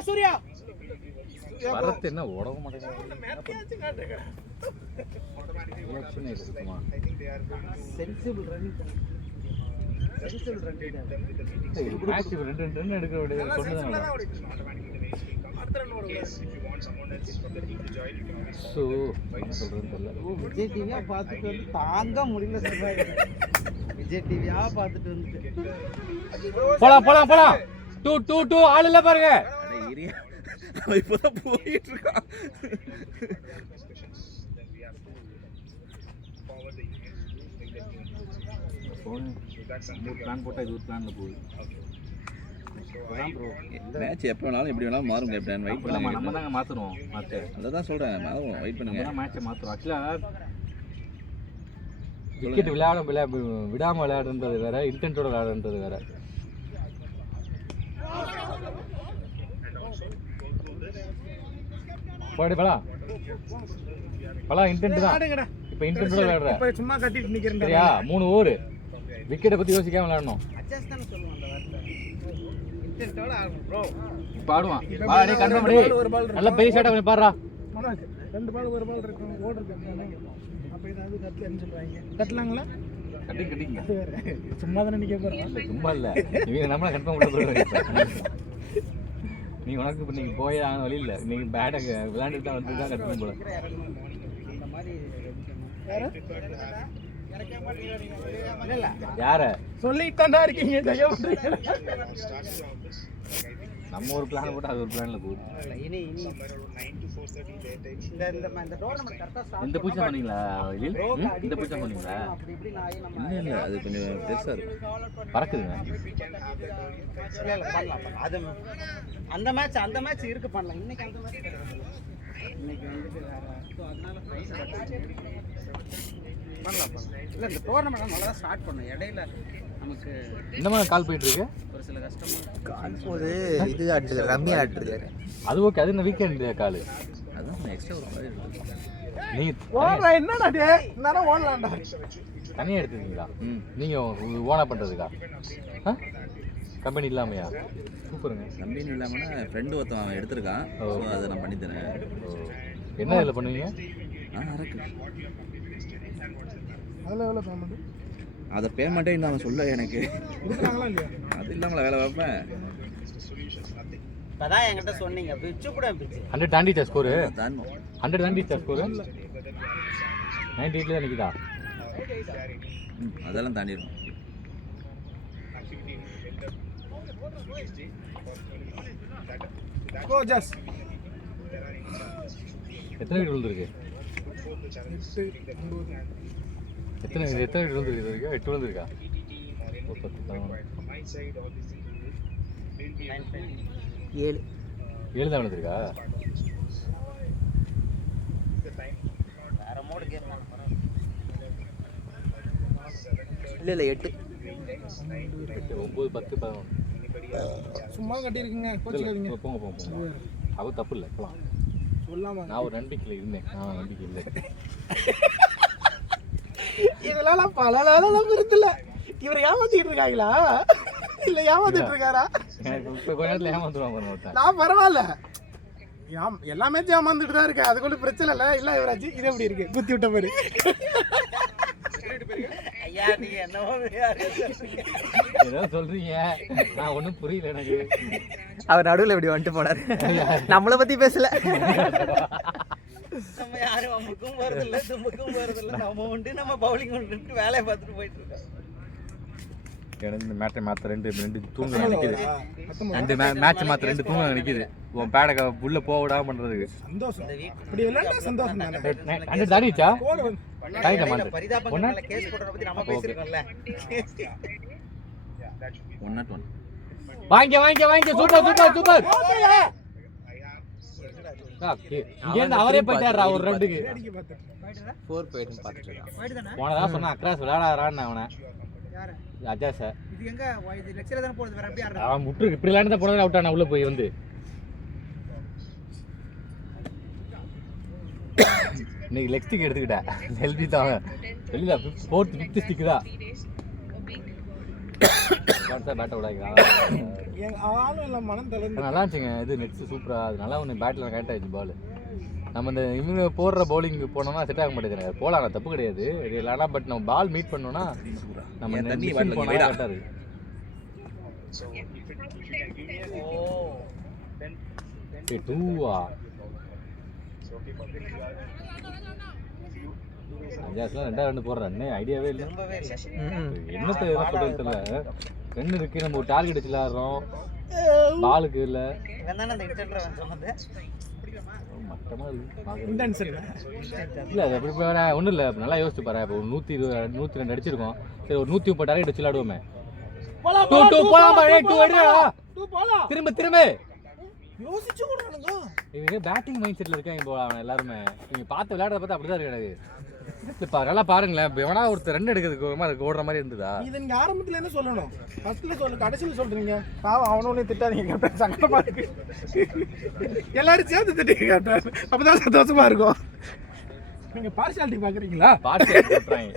Surya. Bharath என்ன உடம்ப மாட்டேங்குது reaction இருக்குமா I think they are going to sensible running facilitate them with the meetings. Match ரெண்டு run எடுக்க வேண்டியது கொண்டு தான் Automatically the race will come. In case if you want someone else from the team to join, you can always so என்ன சொல்கிறதுன்னு தெரியல விஜய் டிவியா பார்த்துட்டு வந்து தாங்க முடியல சொல்றாங்க. விஜய் டிவியா பார்த்துட்டு வந்து போலாம் டூ ஆள் இல்லை பாருங்க அட இரியா அவன் இப்போதான் போயிட்டு இருக்கான் discussions. Then we have to forward the emails to make the team. போகணும் So that's something. ஒரு பிளான் போட்டால் இது ஒரு பிளானில் போகுது மேட்ச் எப்போ வேணாலும் எப்படி வேணாலும் மாறும் கேப்டன் வெயிட் நம்ம பண்ணுங்க தாங்க மாற்றுறோம் மேட்ச்சை அதை தான் சொல்கிறேன் மாறும் வெயிட் பண்ணுங்க நம்ம மேட்ச்சை மாற்றுறோம் ஆக்சுவலாக விக்கெட் விடாமல் விளையாடுன்றது வேற இன்டென்ட்டோட விளையாடுன்றது வேற போடி பலா இன்டென்ட் தான் இப்போ இன்டென்ட்டோட விளையாடுற இப்ப சும்மா கட்டிட்டு நிக்கிறேன். சரியா 3 ஓவர் விக்கெட்டை பற்றி யோசிக்காம விளையாடணும் அட்ஜஸ்ட் தான சொல்லுவாங்க அந்த வார்த்தை. இன்டென்ட்டோட ஆடணும் ப்ரோ. இப்போ ஆடுவான் பாடி கன்ஃபார்ம் பண்ணி நல்லா பெரிய ஷாட்டை கொஞ்சம் பாடுறா மனோஜ், 2 பால் 1 பால் இருக்கு. ஓடுறது அப்ப ஏதாவது கட்டலன்னு சொல்றாங்க. கட்டலாங்களா? கட்டிங்க சும்மா தானே நிக்க போறோம். சும்மா இல்லை இவங்க நம்மளை கன்ஃபார்ம் பண்ண போடுறாங்க நீ உனக்கு இப்போ நீங்கள் போயே ஆன வழி இல்லை நீங்கள் பேட்டை விளையாண்டுட்டு தான் வந்து தான் கட்டணும் போல அந்த மாதிரி யார சொல்லிட்டாண்டா இருக்கீங்க. தயவு பண்றீங்க. நம்ம ஒரு பிளான் போட்டு அது ஒரு பிளான்ல போகுது இனி Somewhere around 9 to 4:30 their time. இந்த டோர்னமெண்ட் கரெக்டா ஸ்டார்ட் இந்த பூச்சா பண்ணீங்களா இந்த பூச்சா பண்ணீங்களா அப்படி இப்படி நான் நம்ம இல்லை அது கொஞ்சம் பெருசாக இருக்கும் பறக்குதுங்க We can have that early. இல்ல பண்ணலாம். அது அந்த மேட்ச் இருக்கு பண்ணலாம். இன்னைக்கு அந்த மேட்ச் கிடையாது. இன்னைக்கு வந்துட்டு வேற சோ அதனால பண்ணலாம். இல்ல இந்த டோர்னமெண்ட் நல்லா ஸ்டார்ட் பண்ணும். இடையில நமக்கு இந்த மாதிரி கால் போயிட்டு இருக்கு ஒரு சில கஷ்டம் கால் போது இது ஆட்டுது ரம்மி ஆட்டுருக்காரு. அது ஓகே அது இந்த வீக்கெண்ட் கால் அதான் எக்ஸ்ட்ரா ஒரு மாதிரி இருக்கும் நீங்க என்னடா டேய் நானே ஓடலாம்டா. தனியாக எடுத்துருக்கீங்களா நீங்கள் ஓனா பண்ணுறதுக்கா கம்பெனி இல்லாமையா சூப்பருங்க கம்பெனி இல்லாமன்னா ஃப்ரெண்டு ஒருத்தன் அவன் எடுத்திருக்கான் ஸோ அதை நான் பண்ணித்தரேன் என்ன இதில் பண்ணுவீங்க இருக்கு அதுல எவ்வளவு பேமெண்ட் அதை பேமெண்ட்டே இன்னும் அவன் சொல்ல எனக்கு கொடுக்குறாங்களா இல்லையா? அது இல்லாமல் வேலை வைப்பேன் இப்பதான் என்கிட்ட சொன்னீங்க பிச்சு கூட பிச்சு 100 தாண்டிச்சா ஸ்கோரு தாண்டும் 100 தாண்டிச்சா ஸ்கோரு 98 தான் நிற்குதா அதெல்லாம் தாண்டிடும் Go just. எத்தனை வீடு விழுந்துருக்கு எத்தனை வீடு விழுந்துருக்கு இது வரைக்கும் 8 விழுந்துருக்கா ஒரு 10 தான் 7 தான் விழுந்துருக்கா வேற மோடு கேம் இல்லை 8 9 10 11 சும்மா கட்டியிருக்கீங்க கோச்சிக்காதீங்க. போங்க அது தப்பு இல்லை போகலாம் சொல்லாம நான் ஒரு நம்பிக்கையில் இருந்தேன் நம்பிக்கை இல்லை இதெல்லாம் பல நாளும் இருக்குல்ல. இவர் ஏமாத்திட்டு இருக்காங்களா இல்ல ஏமாத்திட்டு இருக்காரா? இப்போ கொஞ்ச நேரத்தில் ஏமாந்துருவாங்க ஒருத்தன் நான் பரவாயில்ல எல்லா மேட்சும் ஏமாந்துட்டு தான் இருக்கு, அதுக்குள்ள பிரச்சனை இல்லை. இல்லை யுவராஜ், இது எப்படி இருக்கு குத்தி விட்ட மாதிரி? ஏதோ சொல்றீங்க, நான் ஒன்றும் புரியல எனக்கு. அவர் நடுவில் இப்படி வந்துட்டு போனார், நம்மளை பற்றி பேசல. நம்ம யாரும் அம்முக்கும் போறதில்ல, தும்புக்கும் போறதில்ல, நம்ம உண்டு நம்ம பவுலிங் உண்டு வேலையை பார்த்துட்டு போயிட்டு இருக்கோம். எனக்கு இந்த மேட்சை மாற்ற ரெண்டு தூங்க நினைக்குது. ரெண்டு மேட்ச் மாற்ற 2 தூங்க நினைக்குது. உன் பேடை உள்ள போக விடாம பண்றதுக்கு. சந்தோஷம், இப்படி விளையாண்டா சந்தோஷம் தானே. அந்த தாடிச்சா பரிதாபங்கள்ல கேஸ் போடுறத பத்தி நம்ம பேசிருக்கோம்ல. 1-1. வாங்க சூப்பர். இங்க இருந்து அவரே போயிட்டாரா ஒரு ரெண்டுக்கு. 4 போயிட்டு பார்த்துட்டு இருக்கான். போனதான் சொன்னா அக்ராஸ் விளையாடாரான்னு அவனை. யாரு அஜாச இது எங்க இது லெக்சர் தான போடுது, வேற எப்படி ஆடுறது? அவன் முட்டு இப்படி விளையாண்டு தான் போனது அவுட் ஆனா உள்ள போய் வந்து. இன்னைக்கு லெக் ஸ்டிக் எடுத்துக்கிட்டேன். ஹெல்தி தான் வெளியில 4th 5th ஸ்டிக் தான். பேட்டை விடாங்க ஆளும் இல்லை, மனம் தளர்ந்து. நல்லா இருந்துச்சுங்க. இது நெட்ஸ் சூப்பராக, அது நல்லா ஒன்று பேட்டில் கரெக்ட் ஆயிடுச்சு பால். நம்ம இந்த இவங்க போடுற பவுலிங் போனோம்னா செட் ஆக மாட்டேங்குது. போகலாம், தப்பு கிடையாது இல்லைனா, பட் நம்ம பால் மீட் பண்ணோம்னா நம்ம தண்ணி போனால் கரெக்டாக இருக்கு. டூவா அஞ்சாஸ்லாம் 2 போடுறேன், ஐடியாவே இல்லை. என்னத்தை சொல்றது தெரியல. 2 இருக்கு, நம்ம ஒரு டார்கெட் வச்சு விளையாடுறோம், பாலுக்கு இல்லை. இல்லை அது அப்படி ஒன்றும் இல்லை, நல்லா யோசிச்சு பாரு. இப்போ 102 அடிச்சிருக்கோம், சரி ஒரு 130 டார்கெட் வச்சு விளையாடுவோமே. திரும்ப இவங்க பேட்டிங் மைண்ட் செட்டில் இருக்காங்க போல அவன் எல்லாருமே. இவங்க பார்த்து விளையாடுறத பார்த்தா அப்படிதான் இருக்கு எனக்கு. இப்போ நல்லா பாருங்களேன், எவனா ஒருத்தர் 2 எடுக்கிறதுக்கு ஓடுற மாதிரி இருந்ததா? இது நீங்க ஆரம்பத்துல என்ன சொல்லணும், ஃபர்ஸ்ட்ல சொல்லு, கடைசியில் சொல்றீங்க. பாவம் அவனோட திட்டாதீங்க கேப்டன், சங்கடமா இருக்கு. எல்லாரும் சேர்ந்து திட்டீங்க கேப்டன், அப்பதான் சந்தோஷமா இருக்கும். நீங்க பார்ஷியாலிட்டி பாக்குறீங்களா? பார்ஷியாலிட்டி பண்றாங்க.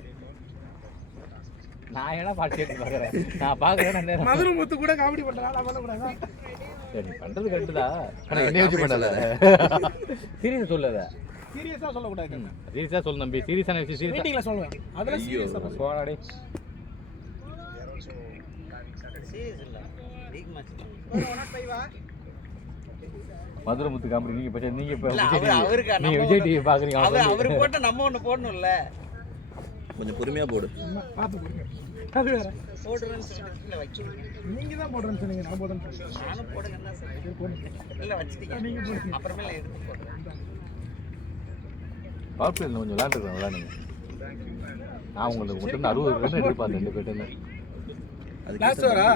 நான் என்ன பார்ஷியாலிட்டி பாக்குறேன்? நான் பாக்குறேன் மதுரை முத்து கூட காமெடி பண்றாங்க, நான் பண்ணக்கூடாதா? சரி பண்றது கரெக்டுதா, ஆனா என்ன யோசிச்சு பண்ணல. சீரியஸா சொல்லல, சீரியஸா சொல்லக்கூடாது. சீரியஸா சொல்ல நம்பி, சீரியஸான விஷயம் சீரியஸா மீட்டிங்ல சொல்லுவேன். அதெல்லாம் சீரியஸா போடாடே. சீரியஸ் இல்ல, லீக் மேட்ச். மதுரை முத்து காமெடி நீங்க இப்ப நீங்க அவருக்கு நீங்க விஜய் டிவி பாக்குறீங்க. அவரு போட்டு நம்ம ஒண்ணு போடணும்ல, கொஞ்சம் பொறுமையா போடு. பாத்து போடுங்க, அது வேற போடுறேன்னு சொல்லிட்டு வைக்கணும். நீங்க தான் போடுறேன்னு சொன்னீங்க, நான் போடுறேன்னு சொன்னேன். நானும் போடுங்கன்னா சரி போடுங்க, இல்ல வச்சிட்டீங்க நீங்க போடுங்க, அப்புறமே எடுத்து போடுறேன். பவர் பிளேல கொஞ்சம் விளையாண்டுருக்கேன், விளையாடுங்க. நான் உங்களுக்கு மட்டும் 60 ரன் எதிர்பார்த்தேன் 2 பேட்டுன்னு. லாஸ்ட் வரா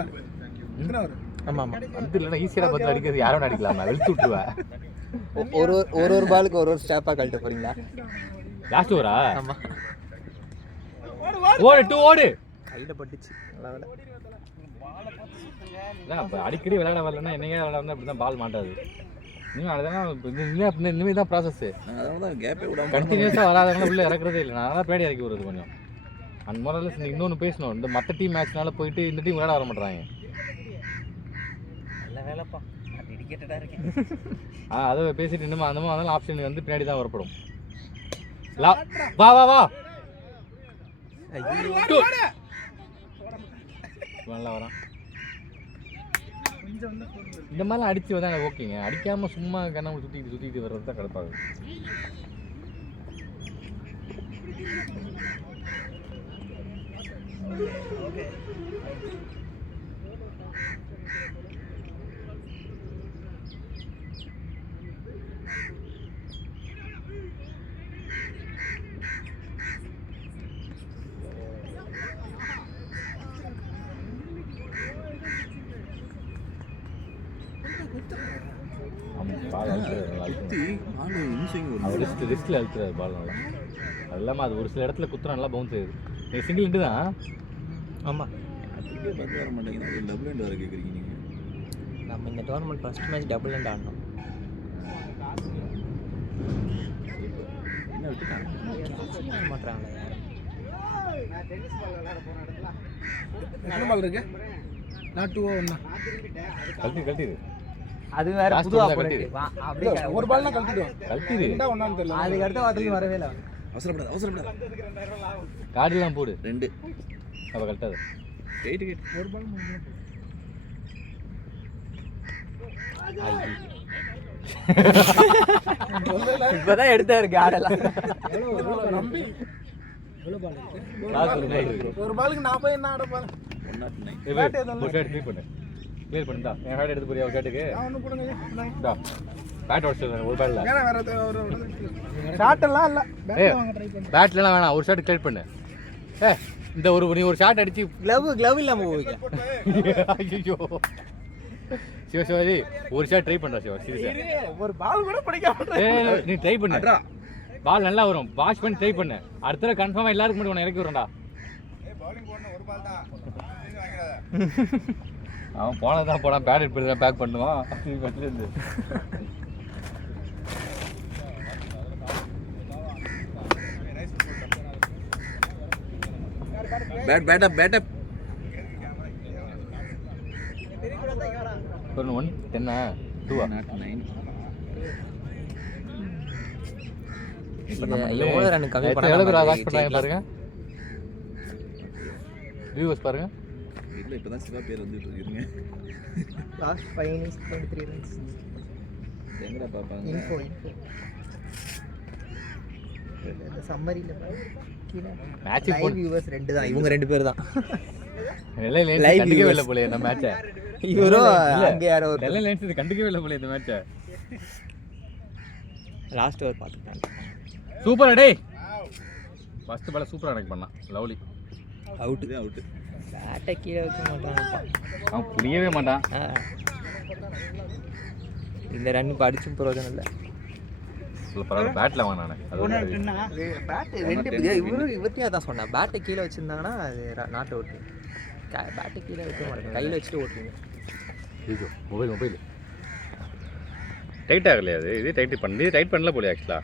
எத்தனை வரும்? ஆமாம் ஆமாம், அது இல்லைன்னா ஈஸியாக பார்த்து அடிக்கிறது யாரும் அடிக்கலாம், நான் வெளுத்து விட்டுருவேன். ஒரு பாலுக்கு ஒரு ஸ்டாப்பாக கழட்ட போறீங்களா? லாஸ்ட் ஓவரா? ஆமாம், ஓடு 2 ஓடு. கையில் பட்டுச்சு, நல்லா வேலை. இப்போ அடிக்கடி விளையாட வரலன்னா என்னையா விளையாடுனா இப்படி தான் பால் மாட்டாது. இன்னும் அதுதான் இனிமேல் தான் ப்ராசஸ். அதனால தான் கேப்பே விடாம கண்டினியூஸாக வராதவங்களும் உள்ளே இறக்குறதே இல்லை. நான் தான் பேடி இறக்கி விடுறது கொஞ்சம். அந்த முறையில் இன்னொன்று பேசணும், இந்த மற்ற டீம் மேட்ச்னால போயிட்டு இந்த டீம் விளையாட வர மாட்டாங்க. நல்ல வேலைப்பா, நான் டெடிகேட்டடாக இருக்கேன். அதை பேசிட்டு இன்னும் அந்த மாதிரி ஆப்ஷன் வந்து பின்னாடி தான் வரப்படும். வா வா வா, நல்லா வரான். இந்த மாதிரிலாம் அடிச்சு வந்தா எனக்கு ஓகேங்க. அடிக்காம சும்மா கண்ணாம சுத்திட்டு வர்றது தான் கிடப்பாங்க. ரிஸ்கில் அழுத்துறாரு பால் நல்லா. அது இல்லாமல் அது ஒரு சில இடத்துல குத்துற நல்லா பவுன்ஸ் ஆகுது. நீங்கள் சிங்கிள் இண்டு தான். ஆமாம், பார்த்து வர மாட்டேங்குது. டபுள் ஹேண்ட் வர கேட்குறீங்க நீங்கள். நம்ம இந்த tournament first match double hand ஆடணும். என்ன விட்டுட்டாங்க மாட்டுறாங்களே. எத்தனை பால் இருக்கு? நான் 2-1 கழட்டிடு. அது வேற Last புது ball opponent. கழட்டி. அப்படியே ஒரு பால்னா கழட்டிடுவோம். கழட்டிடு. ரெண்டா ஒண்ணான்னு தெரியல. அதுக்கு அடுத்த வாரத்துக்கு வரவே இல்லை. அவசரப்படாத கார்டுலாம் போடு 2 அப்போ கரெக்டாக கேட்டு ஒரு பால் மூணு இப்பதான் எடுத்தாரு காடெல்லாம். நம்பி காசு ஒரு பாலுக்கு நான் போய் என்ன ஆட போறேன்? 109 ஒரு ஷர்ட் க்ளீன் பண்ணு க்ளியர் பண்ணுதா என் ஷர்ட் எடுத்து போறியா ஒரு ஷர்ட்டுக்கு நான் ஒண்ணு போடுங்க. இந்தா பேட் உடச்சு ஒரு பேட்ல ஏன்னா வேற ஒரு ஷாட் எல்லாம் இல்ல. பேட் வாங்க ட்ரை பண்ணு. பேட்லாம் வேணாம் ஒரு ஷர்ட் க்ளியர் பண்ணு இந்த நீ ஒரு ஷாட் அடிச்சு கிளவ் இல்லாம போவீங்க. ஐயோ சிவாஜி ஒரு ஷாட் ட்ரை பண்றா சிவா சீரியஸா ஒரு பால் கூட பிடிக்காம நீ ட்ரை பண்ணு பால் நல்லா வரும் வாஷ் பண்ணி ட்ரை பண்ணு அடுத்த தடவை கன்ஃபார்மா எல்லாருக்கும் மட்டும் உன்னை இறக்கி விடுறா பவுலிங் போடணும். ஒரு பால் தான். நீங்க வாங்கறத. அவன் போனதான் போனா பேட் எடுத்து தான் பேக் பண்ணுவான் நீ பட்ல இருந்து பேட் அப் ஒரு 1 10 2 நாட் 9 எவ்வளவு ரன் கம்மி எவ்வளவு பண்ணாங்க வாஷ் பண்றாங்க பாருங்க வியூவர்ஸ் பாருங்க இல்ல இப்பதான் சிவா பேர் வந்துட்டு இருங்க லாஸ்ட் 5 innings 23 runs. எங்கடா பாப்பாங்க info இந்த சம்மரியில மேட்ச் லைவ் வியூவர்ஸ் 2 தான். இவங்க 2 பேர் தான். நெல்லை லைன்ஸ் Live கண்டுக்கவே viewers. இல்ல போல இந்த மேட்சை இவரோ அங்க யாரோ ஒரு நெல்லை லைன்ஸ் இது கண்டுக்கவே இல்ல போல இந்த மேட்சை லாஸ்ட் ஓவர் பாத்துட்டாங்க. சூப்பர் டேய் ஃபர்ஸ்ட் பால் சூப்பரா கனெக்ட் பண்ணான் லவ்லி அவுட் அவுட் பேட்டை கீழே வைக்க மாட்டாங்கப்பா. அவன் புரியவே மாட்டான் இந்த ரன் இப்போ அடிச்சும் பிரயோஜனம் இல்லை. பரவாயில்ல பேட்ல வாங்கினானே அது பேட்டு 2 இவர்த்தையும் தான் சொன்னேன். பேட்டை கீழே வச்சுருந்தாங்கன்னா அது நாட் அவுட். பேட்டை கீழே வைக்க மாட்டேங்க கையில் வச்சுட்டு ஓட்டுவீங்க. ஐயோ மொபைல் டைட் ஆகலையா அது இது டைட் பண்ணல போல ஆக்சுவலா